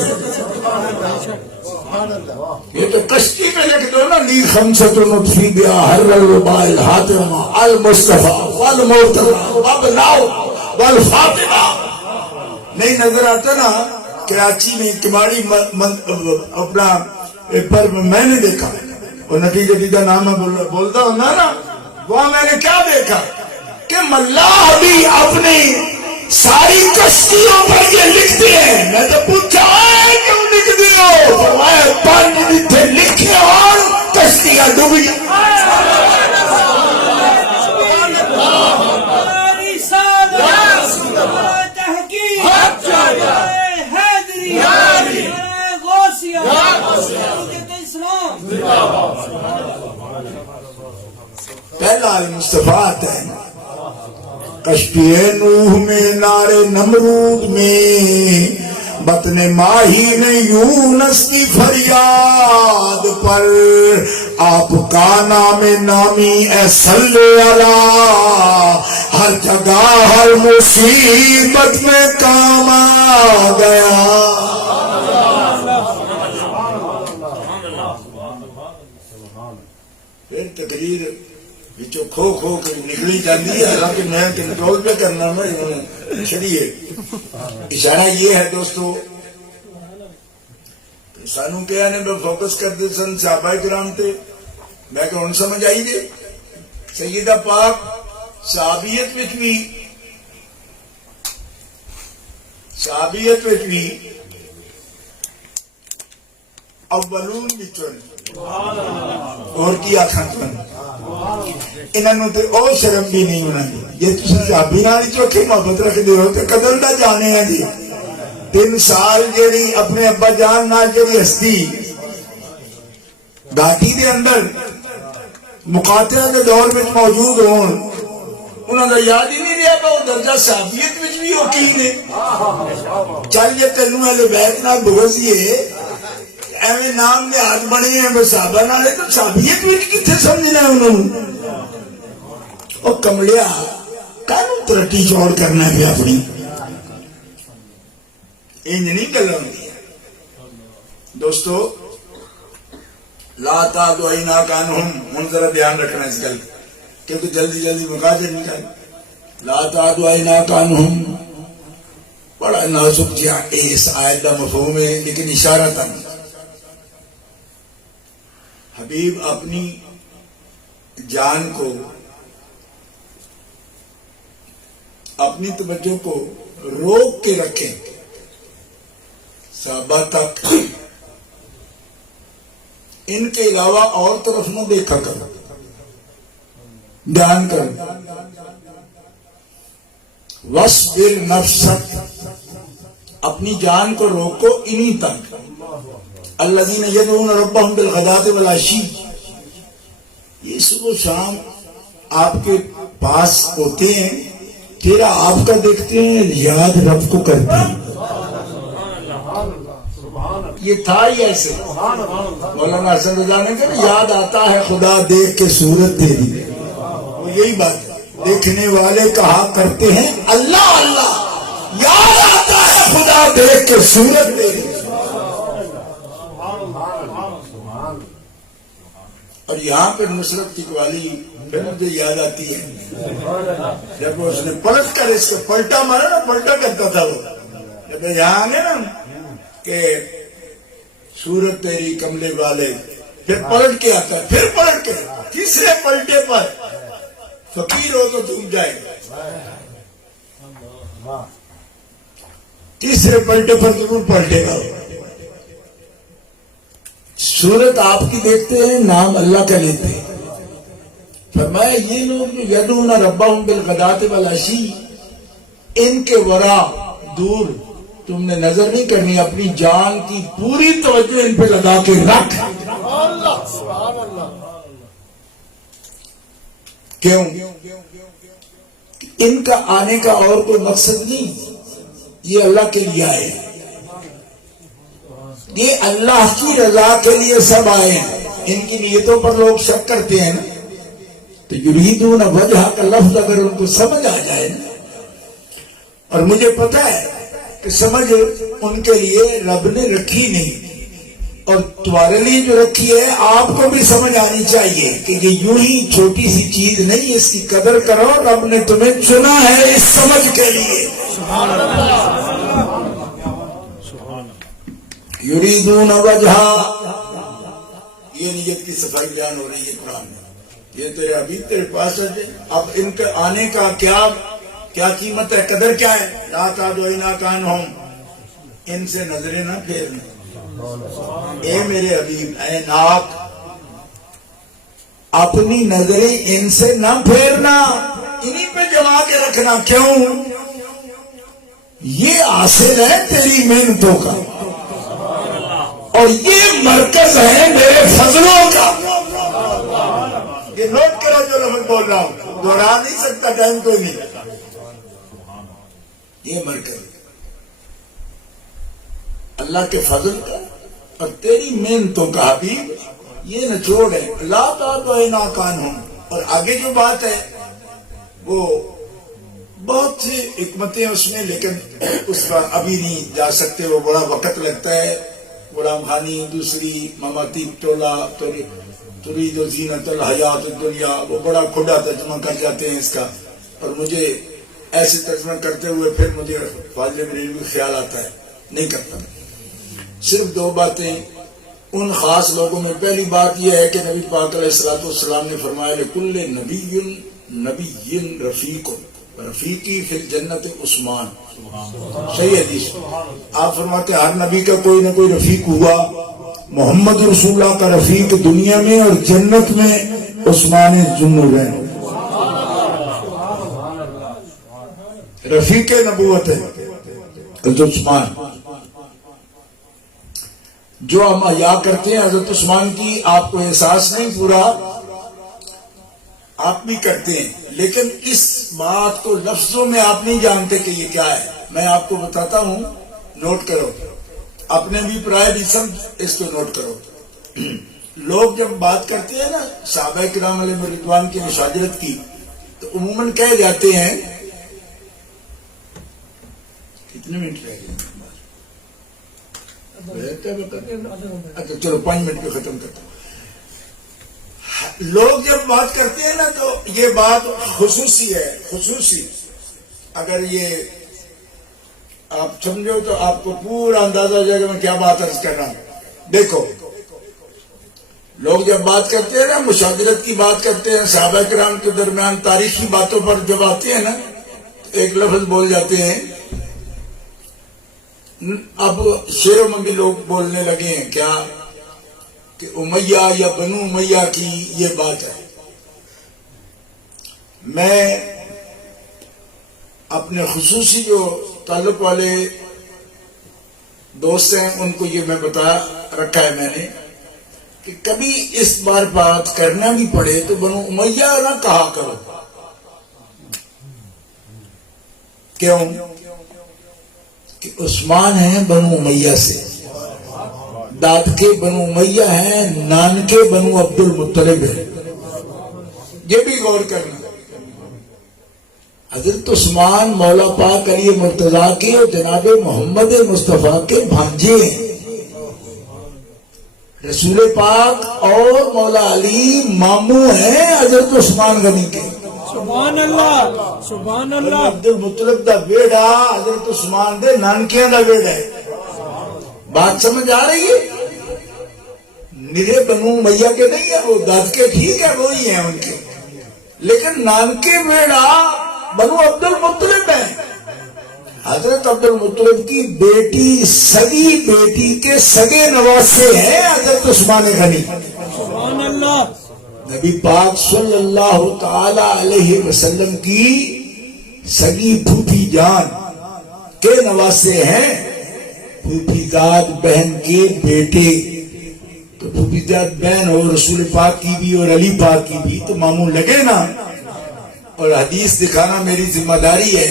یہ تو کشتی میں لکھ دو نا, لی خمسۃ نطفی بیا حر الوباء الحاتمہ المصطفیٰ والمرتضیٰ وابناؤ والفاطمہ. نہیں نظر آتا نا کراچی میں کماڑی اپنا پر میں نے دیکھا, اور نتیجہ دیدہ نام ہے بولتا ہوں نا, وہاں میں نے کیا دیکھا کہ ملاح بھی اپنی ساری کشتیوں پر یہ لکھتے ہیں. میں تو پوچھا کیوں لکھتے ہو؟ فرمایا پانی تھے لکھے اور کشتیاں ڈوبی. پہلا المصطفیٰ آتا ہے کشتی نوح میں, نارے نمرود میں, بطن ماہی نے یونس کی فریاد پر آپ کا نام نامی اے صلی اللہ, ہر جگہ ہر مصیبت میں کام آ گیا. پھر تقریر بچوں کھو کھو کے نکلی جاتی ہے, حالانکہ میں کنٹرول پہ کرنا میں چلیے. اشارہ یہ ہے دوستو, سانو کیا نے میں فوکس کرتے سن صحابہ کرام تھے. میں کہ ان سمجھ آئی دے سیدہ پاک صحابیت وچ بھی اولون بچوں اور کی آخان انہوں تے او شرم بھی نہیں ہونا. جی تسی صحابی نال چوکھی محبت رکھتے ہو تو قدر دا جانے ہیں جی. 3 سال جیڑی اپنے ابا جان نال جیڑی ہستی گھاٹی دے اندر مقاتلہ کے دور میں موجود ہون, انہوں نے یاد ہی نہیں رہا کہ وہ درجہ صحابیت میں بھی ہو کی نے. چل یہ تینوں اہل بیت نال بغض یہ ایویں نام نے ہاتھ بنے ہیں صحابہ نالے, تو صحابیت میں کتنے سمجھنا ہے انہوں نے؟ اور کملیا کانوں ترٹی چوڑ کرنا ہے اپنی, انج نہیں گلاں ہوندی. دوستو لا تعدوا عیناک عنہم, ہن ذرا دھیان رکھنا اس گل کیونکہ جلدی جلدی مقاصد نہیں جائے. لا تعدوا عیناک عنہم بڑا نازک جہاں اس آیت کا مفہوم ہے, لیکن اشارہ تھا. حبیب اپنی جان کو, اپنی توجہ کو روک کے رکھیں صحابہ تک, ان کے علاوہ اور طرف نہ دیکھا کرو, دھیان کرو. وَاصْبِرْ نَفْسَكَ, اپنی جان کو روکو انہی تک. الذین یدعون ربهم بالغداۃ والعشی, یہ صبح و شام آپ کے پاس ہوتے ہیں, تیرا آپ کا دیکھتے ہیں, یاد رب کو کرتے ہیں. یہ تھا ہی ایسے. مولانا حسن رضا نے کہا یاد آتا ہے خدا دیکھ کے صورت تیری. وہ یہی بات ہے, دیکھنے والے کہا کرتے ہیں اللہ اللہ, یاد آتا ہے خدا دیکھ کے صورت تیری. اور یہاں پہ نصرت کی قوالی پھر مجھے یاد آتی ہے جب اس نے پلٹ کر اس کو پلٹا مارا نا, پلٹا کرتا تھا وہ, جب یہاں آگے نا کہ صورت تیری کملے والے, پھر پلٹ کے آتا ہے, پھر پلٹ کے تیسرے پلٹے پر فقیر ہو تو ڈوب جائے گا, تیسرے پلٹے پر ضرور پلٹے گا. صورت آپ کی دیکھتے ہیں، نام اللہ کا لیتے ہیں. فرمایا یہ لوگ جو یدعون ربہم بالغداۃ والعشی، ان کے ورا دور تم نے نظر نہیں کرنی، اپنی جان کی پوری توجہ ان پہ لگا کے رکھ. اللہ سبحان اللہ. کیوں؟ ان کا آنے کا اور کوئی مقصد نہیں، یہ اللہ کے لیے آئے، یہ اللہ کی رضا کے لیے سب آئے ہیں. ان کی نیتوں پر لوگ شک کرتے ہیں نا، تو یریدون وجہ کا لفظ اگر ان کو سمجھ آ جائے نا، اور مجھے پتا ہے کہ سمجھ ان کے لیے رب نے رکھی نہیں، اور تمہارے لیے جو رکھی ہے آپ کو بھی سمجھ آنی چاہیے کہ یہ یوں ہی چھوٹی سی چیز نہیں، اس کی قدر کرو، رب نے تمہیں چنا ہے اس سمجھ کے لیے. سبحان اللہ. یریدون وجہ، یہ نیت کی صفائی بیان ہو رہی ہے قرآن میں. یہ تیرے حبیب تیرے پاس ہے، اب ان کے آنے کا کیا قیمت ہے، قدر کیا ہے. لا تعدونا کانہم، ان سے نظریں نہ پھیرنا. اے میرے حبیب، اے ناک، اپنی نظریں ان سے نہ پھیرنا، انہی پہ جما کے رکھنا. کیوں؟ یہ حاصل ہے تیری محنتوں کا، اور یہ مرکز ہے میرے فضلوں کا. یہ نوٹ کرو جو میں بول رہا ہوں، دوہرا نہیں سکتا، ٹائم کوئی نہیں. یہ مرکز اللہ کے فضل کا اور تیری محنتوں کا حبیب، یہ نچوڑ ہے. لا تعدونا کانہم. اور آگے جو بات ہے وہ بہت سی حکمتیں اس میں، لیکن اس کا ابھی نہیں جا سکتے، وہ بڑا وقت لگتا ہے. غلام خانی دوسری مماتیب ٹولہ ترید زینت الحیات الدنیا، وہ بڑا کھلا ترجمہ کر جاتے ہیں اس کا، اور مجھے ایسے ترجمہ کرتے ہوئے پھر مجھے فاضل بریلوی خیال آتا ہے، نہیں کرتا. صرف دو باتیں ان خاص لوگوں میں. پہلی بات یہ ہے کہ نبی پاک علیہ الصلوۃ والسلام نے فرمایا لکل نبی رفیق، رفیقی فی الجنت عثمان. صحیح حدیث. آپ فرماتے ہیں ہر نبی کا کوئی نہ کوئی رفیق ہوا، محمد رسول اللہ کا رفیق دنیا میں اور جنت میں عثمان ذوالنورین. رفیق نبوت ہے حضرت عثمان. جو ہم حیا کرتے ہیں حضرت عثمان کی، آپ کو احساس نہیں پورا، آپ بھی کرتے ہیں، لیکن اس بات کو لفظوں میں آپ نہیں جانتے کہ یہ کیا ہے. میں آپ کو بتاتا ہوں، نوٹ کرو، اپنے بھی پرائے بھی سمجھ، اس کو نوٹ کرو. لوگ جب بات کرتے ہیں نا صحابہ کرام علیہ رضوان کی مشاجرت کی، تو عموماً کہہ جاتے ہیں، کتنے منٹ رہ گئے؟ اچھا چلو 5 منٹ پہ ختم کرتا ہوں. لوگ جب بات کرتے ہیں نا تو یہ بات خصوصی ہے، خصوصی. اگر یہ آپ سمجھو تو آپ کو پورا اندازہ ہو جائے گا میں کیا بات عرض کر رہا ہوں. دیکھو، لوگ جب بات کرتے ہیں نا، مشاجرت کی بات کرتے ہیں، صحابہ کرام کے درمیان تاریخی باتوں پر جب آتے ہیں نا، تو ایک لفظ بول جاتے ہیں. اب شعر و منگی لوگ بولنے لگے ہیں کیا کہ امیہ یا بنو امیہ کی یہ بات ہے. میں اپنے خصوصی جو تعلق والے دوست ہیں ان کو یہ میں بتا رکھا ہے میں نے کہ کبھی اس بار بات کرنا بھی پڑے تو بنو امیہ نہ کہا کرو. کیوں؟ کہ عثمان ہیں بنو امیہ سے، داد کے بنو امیہ ہیں، نان کے بنو عبد المطلب ہیں. یہ بھی غور کرنا. حضرت عثمان مولا پاک علی مرتضیٰ کے اور جناب محمد مصطفیٰ کے بھانجے ہیں. رسول پاک اور مولا علی ماموں ہیں حضرت عثمان غنی کے. سبحان اللہ، سبحان اللہ. عبد المطلب دا بیڑا حضرت عثمان دے نانکیاں دا بیڑا ہے. بات سمجھ آ رہی ہے؟ نرے بنو امیہ کے نہیں ہے، وہ داد کے ٹھیک ہے وہی ہیں ان کے، لیکن نانکے بیڑا بنو عبد المطلب ہیں. حضرت عبد المطلب کی بیٹی سگی بیٹی کے سگے نواسے ہیں حضرت عثمان غنی. سبحان اللہ. نبی پاک صلی اللہ تعالی علیہ وسلم کی سگی پھوپھی جان کے نواسے ہیں. پھوپھی داد بہن کے بیٹے تو پھوپھی داد بہن ہو رسول پاک کی بھی اور علی پاک کی بھی تو ماموں لگے نا. اور حدیث دکھانا میری ذمہ داری ہے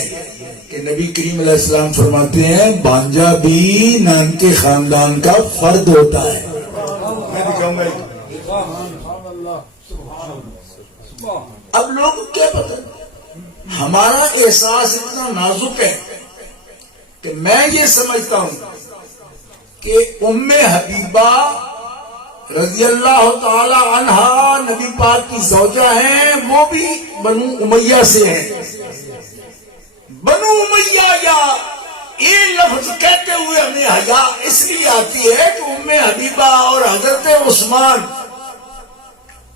کہ نبی کریم علیہ السلام فرماتے ہیں بانجا بھی نان کے خاندان کا فرد ہوتا ہے. میں دکھاؤں گا. اب لوگ کیا پتہ، ہمارا احساس اتنا نازک ہے کہ میں یہ سمجھتا ہوں کہ ام حبیبہ رضی اللہ تعالی عنہا نبی پاک کی زوجہ ہیں، وہ بھی بنو امیہ سے ہیں. بنو امیہ یا یہ لفظ کہتے ہوئے ہمیں حیا اس لیے آتی ہے کہ ام حبیبہ اور حضرت عثمان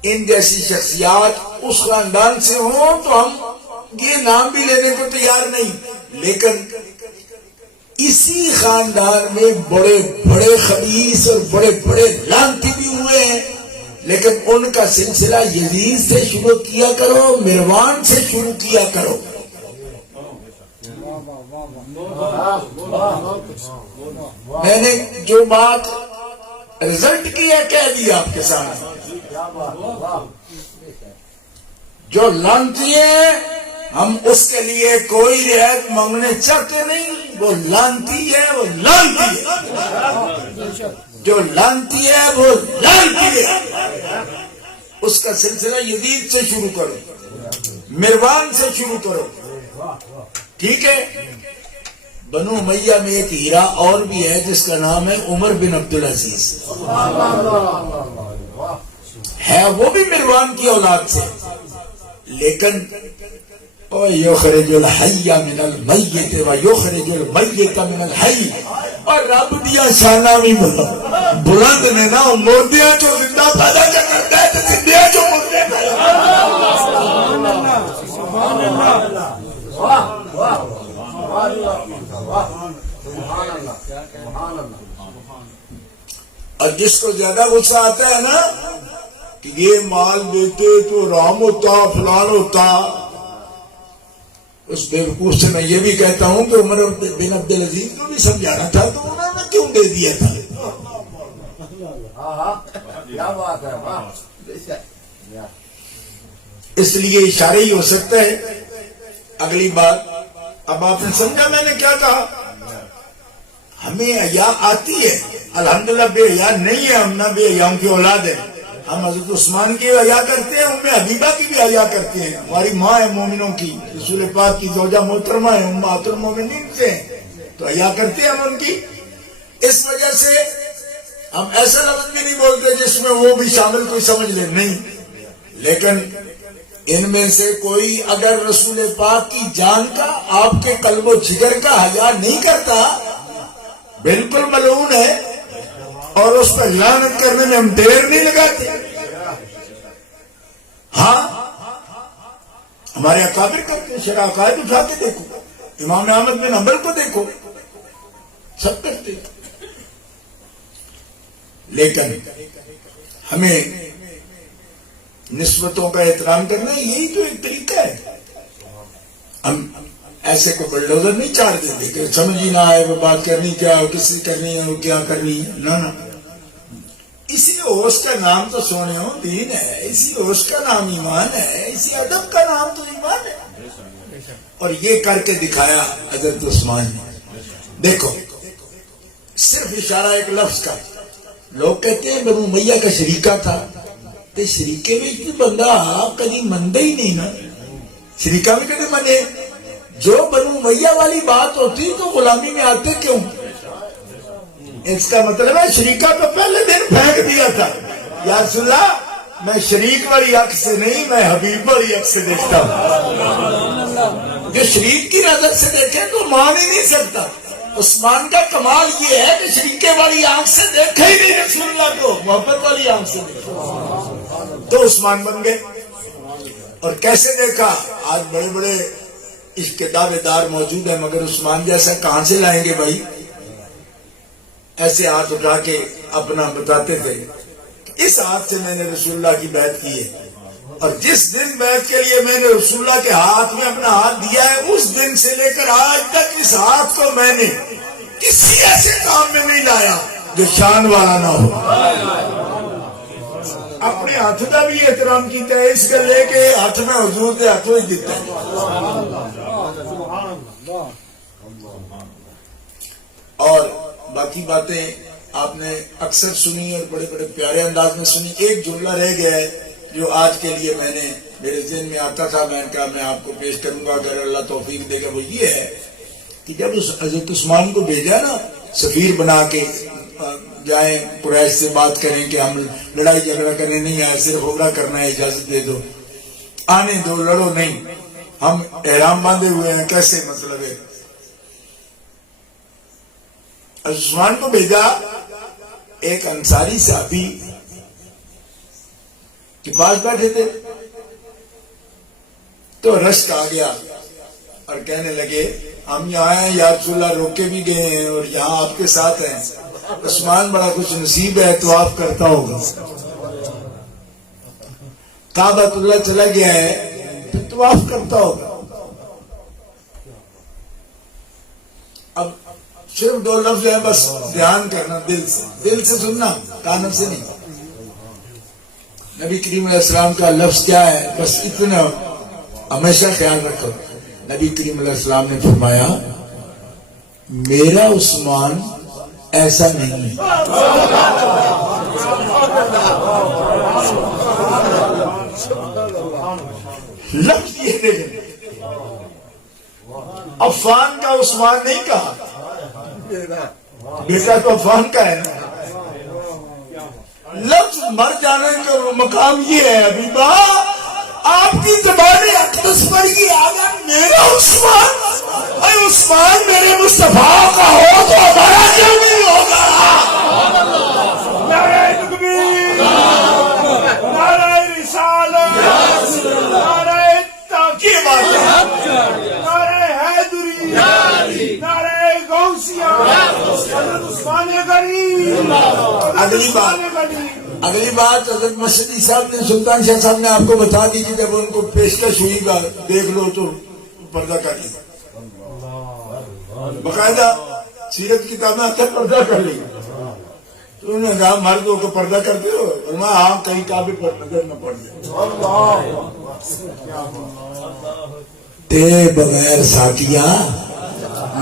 ان جیسی شخصیات اس خاندان سے ہوں تو ہم یہ نام بھی لینے کو تیار نہیں. لیکن اسی خاندان میں بڑے بڑے خبیث اور بڑے بڑے لعنتی بھی ہوئے ہیں، لیکن ان کا سلسلہ یزید سے شروع کیا کرو، مروان سے شروع کیا کرو. میں نے جو بات رزلٹ کی ہے کہہ دیا آپ کے سامنے. جو لعنتی ہے ہم اس کے لیے کوئی رعایت مانگنے چاہتے نہیں. وہ لعنتی ہے، وہ لعنتی ہے. جو لعنتی ہے وہ لعنتی ہے. اس کا سلسلہ یزید سے شروع کرو، مروان سے شروع کرو. ٹھیک ہے. بنو امیہ میں ایک ہیرا اور بھی ہے جس کا نام ہے عمر بن عبدالعزیز، ہے وہ بھی مروان کی اولاد سے. لیکن یخرج الحی من المیت و یخرج المیت من الحی، اور رب دیا شانہ بھی بلند نے نا، مردیاں جو زندہ پیدا کرتا ہے تو زندہ جو مردے پیدا. سبحان اللہ. اور جس کو زیادہ غصہ آتا ہے نا کہ یہ مال دیتے تو رام ہوتا فلان ہوتا، اس بیوقوف سے میں یہ بھی کہتا ہوں کہ عمر بن عبدالعزیز کو بھی سمجھانا تھا تو انہوں نے کیوں دے دیا تھا. اس لیے اشارہ ہی ہو سکتا ہے. اگلی بات اب آپ نے سمجھا میں نے کیا کہا. ہمیں حیا آتی ہے الحمدللہ، بے حیا نہیں ہے. ہم نہ بے حیاؤں کی اولاد ہے. ہم حضرت عثمان کی حیا کرتے ہیں، ام حبیبہ کی بھی حیا کرتے ہیں. ہماری ماں ہے مومنوں کی، رسول پاک کی زوجہ محترمہ ہے، امہات المومنین سے ہیں، تو حیا کرتے ہیں ہم ان کی. اس وجہ سے ہم ایسا لفظ بھی نہیں بولتے جس میں وہ بھی شامل کوئی سمجھ لے، نہیں. لیکن ان میں سے کوئی اگر رسول پاک کی جان کا، آپ کے قلب و جگر کا حیا نہیں کرتا، بالکل ملعون ہے. اور اس پر لعنت کرنے میں ہم دیر نہیں لگاتے. ہاں ہمارے اکابر کرتے ہیں، شرح عقائد اٹھا کے دیکھو، امام احمد بن حنبل کو دیکھو، سب کرتے ہیں. لیکن ہمیں نسبتوں کا احترام کرنا یہی تو ایک طریقہ ہے. ہم ایسے کو بلڈوزر نہیں چاڑ دیتے کہ سمجھ ہی نہ آئے وہ بات کرنی کیا ہے، کس سے کرنی ہے، وہ کیا کرنی ہے. نہ اسی ہوش کا نام تو سونے ہو دین ہے، اسی ہوش کا نام ایمان ہے، اسی ادب کا نام تو ایمان ہے. اور یہ کر کے دکھایا حضرت عثمان نے. دیکھو صرف اشارہ ایک لفظ کا. لوگ کہتے ہیں بنو امیہ کا شریکہ تھا، تو شریکے میں بھی بندہ کبھی مندے ہی نہیں نا. شریکہ میں کبھی مندے. جو بنو امیہ والی بات ہوتی تو غلامی میں آتے کیوں؟ اس کا مطلب ہے شریکہ تو پہلے دن پھینک دیا تھا. یا رسول اللہ میں شریک والی عکس سے نہیں، میں حبیب والی عکس سے دیکھتا ہوں. جو شریک کی نظر سے دیکھے تو مان ہی نہیں سکتا. عثمان کا کمال یہ ہے کہ شریکے والی آنکھ سے دیکھا ہی نہیں رسول اللہ کو، محبت والی آنکھ سے دیکھا تو عثمان بن گئے. اور کیسے دیکھا؟ آج بڑے بڑے اس کے دعوے دار موجود ہیں، مگر عثمان جیسا کہاں سے لائیں گے بھائی؟ ایسے ہاتھ اٹھا کے اپنا بتاتے تھے اس ہاتھ سے میں نے رسول اللہ کی بیعت کی ہے، اور جس دن بیعت کے لیے میں نے رسول اللہ کے ہاتھ میں اپنا ہاتھ دیا ہے، اس دن سے لے کر آج تک اس ہاتھ کو میں نے کسی ایسے کام میں نہیں لایا جو شان والا نہ ہو۔ اپنے ہاتھ کا بھی احترام کیتا ہے، اس کا لے کے ہاتھ میں حضور کے ہاتھوں ہی دیتا ہے۔ اور باقی باتیں آپ نے اکثر سنی اور بڑے بڑے پیارے انداز میں سنی۔ ایک جملہ رہ گیا ہے جو آج کے لیے میں نے میرے ذہن میں آتا تھا، میں نے کہا میں آپ کو پیش کروں گا اگر اللہ توفیق دے گا۔ وہ یہ ہے کہ جب حضرت عثمان کو بھیجا نا سفیر بنا کے، جائیں قریش سے بات کریں کہ ہم لڑائی جھگڑا کرنے نہیں آئے، صرف عمرہ کرنا ہے، اجازت دے دو، آنے دو، لڑو نہیں، ہم احرام باندھے ہوئے ہیں، کیسے مطلب ہے؟ عثمان کو بھیجا، ایک انصاری صحابی کے پاس بیٹھے تھے تو رشک آ گیا اور کہنے لگے ہم یہاں ہیں یا رسول اللہ، روکے بھی گئے ہیں اور یہاں آپ کے ساتھ ہیں، عثمان بڑا خوش نصیب ہے، طواف کرتا ہوگا، کعبۃ اللہ چلا گیا ہے تو طواف کرتا ہوگا۔ اب صرف دو لفظ ہیں، بس دھیان کرنا، دل سے سننا، کانوں سے نہیں۔ نبی کریم علیہ السلام کا لفظ کیا ہے، بس اتنا ہمیشہ خیال رکھو۔ نبی کریم علیہ السلام نے فرمایا میرا عثمان ایسا نہیں ہے۔ لفظ یہ دیکھیں، عفان کا عثمان نہیں کہا، بیٹا تو عفان کا ہے نا۔ لفظ مر جانے کا مقام یہ ہے، ابھی آپ کی زبان اقدس پر یہ آگا میرا عثمان، اے عثمان میرے مصطفیٰ کا ہو تو ہمارا کیوں نہیں ہوگا؟ نعرہ تکبیر، نعرہ رسالت، نعرہ تاکید، نعرہ حیدری، نعرہ غوثیہ، حضرت عثمان غنی۔ اگلی بات حضرت مسجدی صاحب نے، سلطان شاہ صاحب نے آپ کو بتا دی کہ جب ان کو پیشکش ہوئی گا دیکھ لو تو پردہ کر لیں، باقاعدہ سیرت کتاب میں آتا پردہ کر لیں، تو انہوں نے کہا مردوں کو پردہ کرتے ہو؟ میں ہاں کہیں کعبے پر نظر نہ پڑ جائے۔ تیرے بغیر ساتھیا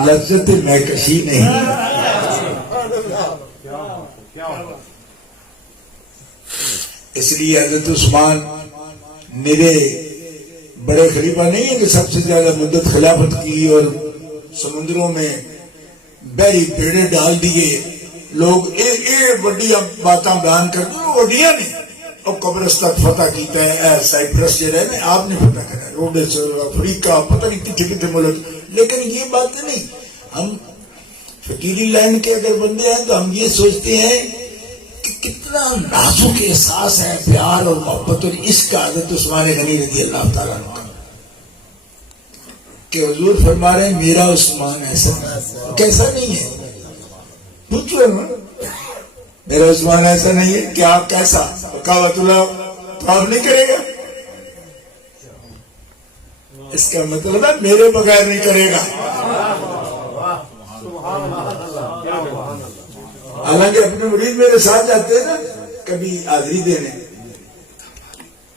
لذت میں کشی نہیں۔ اس لیے حضرت عثمان میرے بڑے خلیفہ نہیں ہے کہ سب سے زیادہ مدت خلافت کی اور سمندروں میں بحری پیڑے ڈال دیے، لوگ ایک بڑی باتاں بیان کر دو، وڈیاں نہیں، اور قبرص تک فتح کیتا ہے، سائپرس جو رہے آپ نے فتح کرا، روڈس، افریقہ، پتہ نہیں کتنے کتنے ملک۔ لیکن یہ باتیں نہیں، ہم فقیری لائن کے اگر بندے ہیں تو ہم یہ سوچتے ہیں کہ کتنا نازک احساس ہے، پیار اور محبت اور عشق کا حضرت عثمان غنی رضی اللہ تعالیٰ عنہ کہ حضور فرما رہے ہیں میرا عثمان ایسا کیسا نہیں ہے؟ پوچھو میرا عثمان ایسا نہیں ہے، کیا کیسا؟ کعبۃ اللہ طواف نہیں کرے گا، اس کا مطلب ہے میرے بغیر نہیں کرے گا۔ حالانکہ اپنے مرید میرے ساتھ جاتے ہیں نا کبھی حاضری دینے،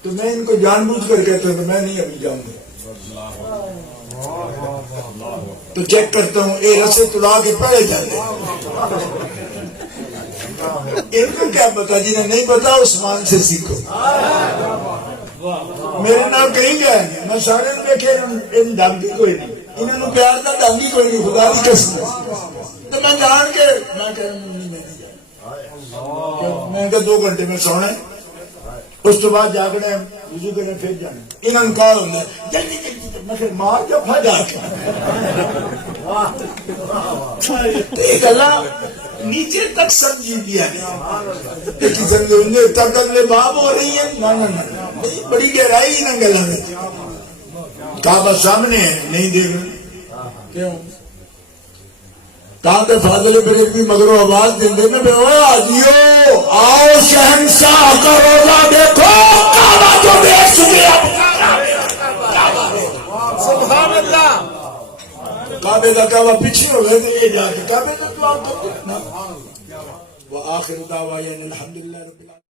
تو میں ان کو جان بوجھ کر کہتا ہوں کہ میں نہیں ابھی جاؤں گا، تو چیک کرتا ہوں اے رسے توڑا کے پہلے جاتے ہیں۔ ان کو کیا پتا، جنہیں نہیں پتا عثمان سے سیکھو۔ میرے نام کہیں گئے ہیں، میں سارے دیکھے ان ڈانگی کوئی نہیں، انہوں نے پیار تھا ڈانگی کوئی نہیں، خدا کی قسم، تو میں جان کے میں کہا 2 گھنٹے میں سونا ہے، اس تو بعد جاگنا ہے، وضو کرنے پھر جانا، انہوں نے کہا ہوگا جلدی جلدی، میں کہ مار جا پھا جا کے۔ تو ایک اللہ نیچے تک سمجھی دیا گیا کہ سمجھو تک اگلے باب ہو رہی ہے، نا نا نا بڑی گہرائی نہ گلا میں کعبہ سامنے ہے نہیں دیکھ رہے کیوں کہاں پہ فاضل بریک بھی مگر آواز دیں دے میں آجیو آؤ شہنشاہ کا روزہ دیکھو کعبہ تو دیکھ سکے سبحان اللہ کعبے کا کعبہ پیچھے ہو گئے تو یہ جا کے کعبے کا دعا کرتے وآخر دعوانا الحمدللہ رب العالمین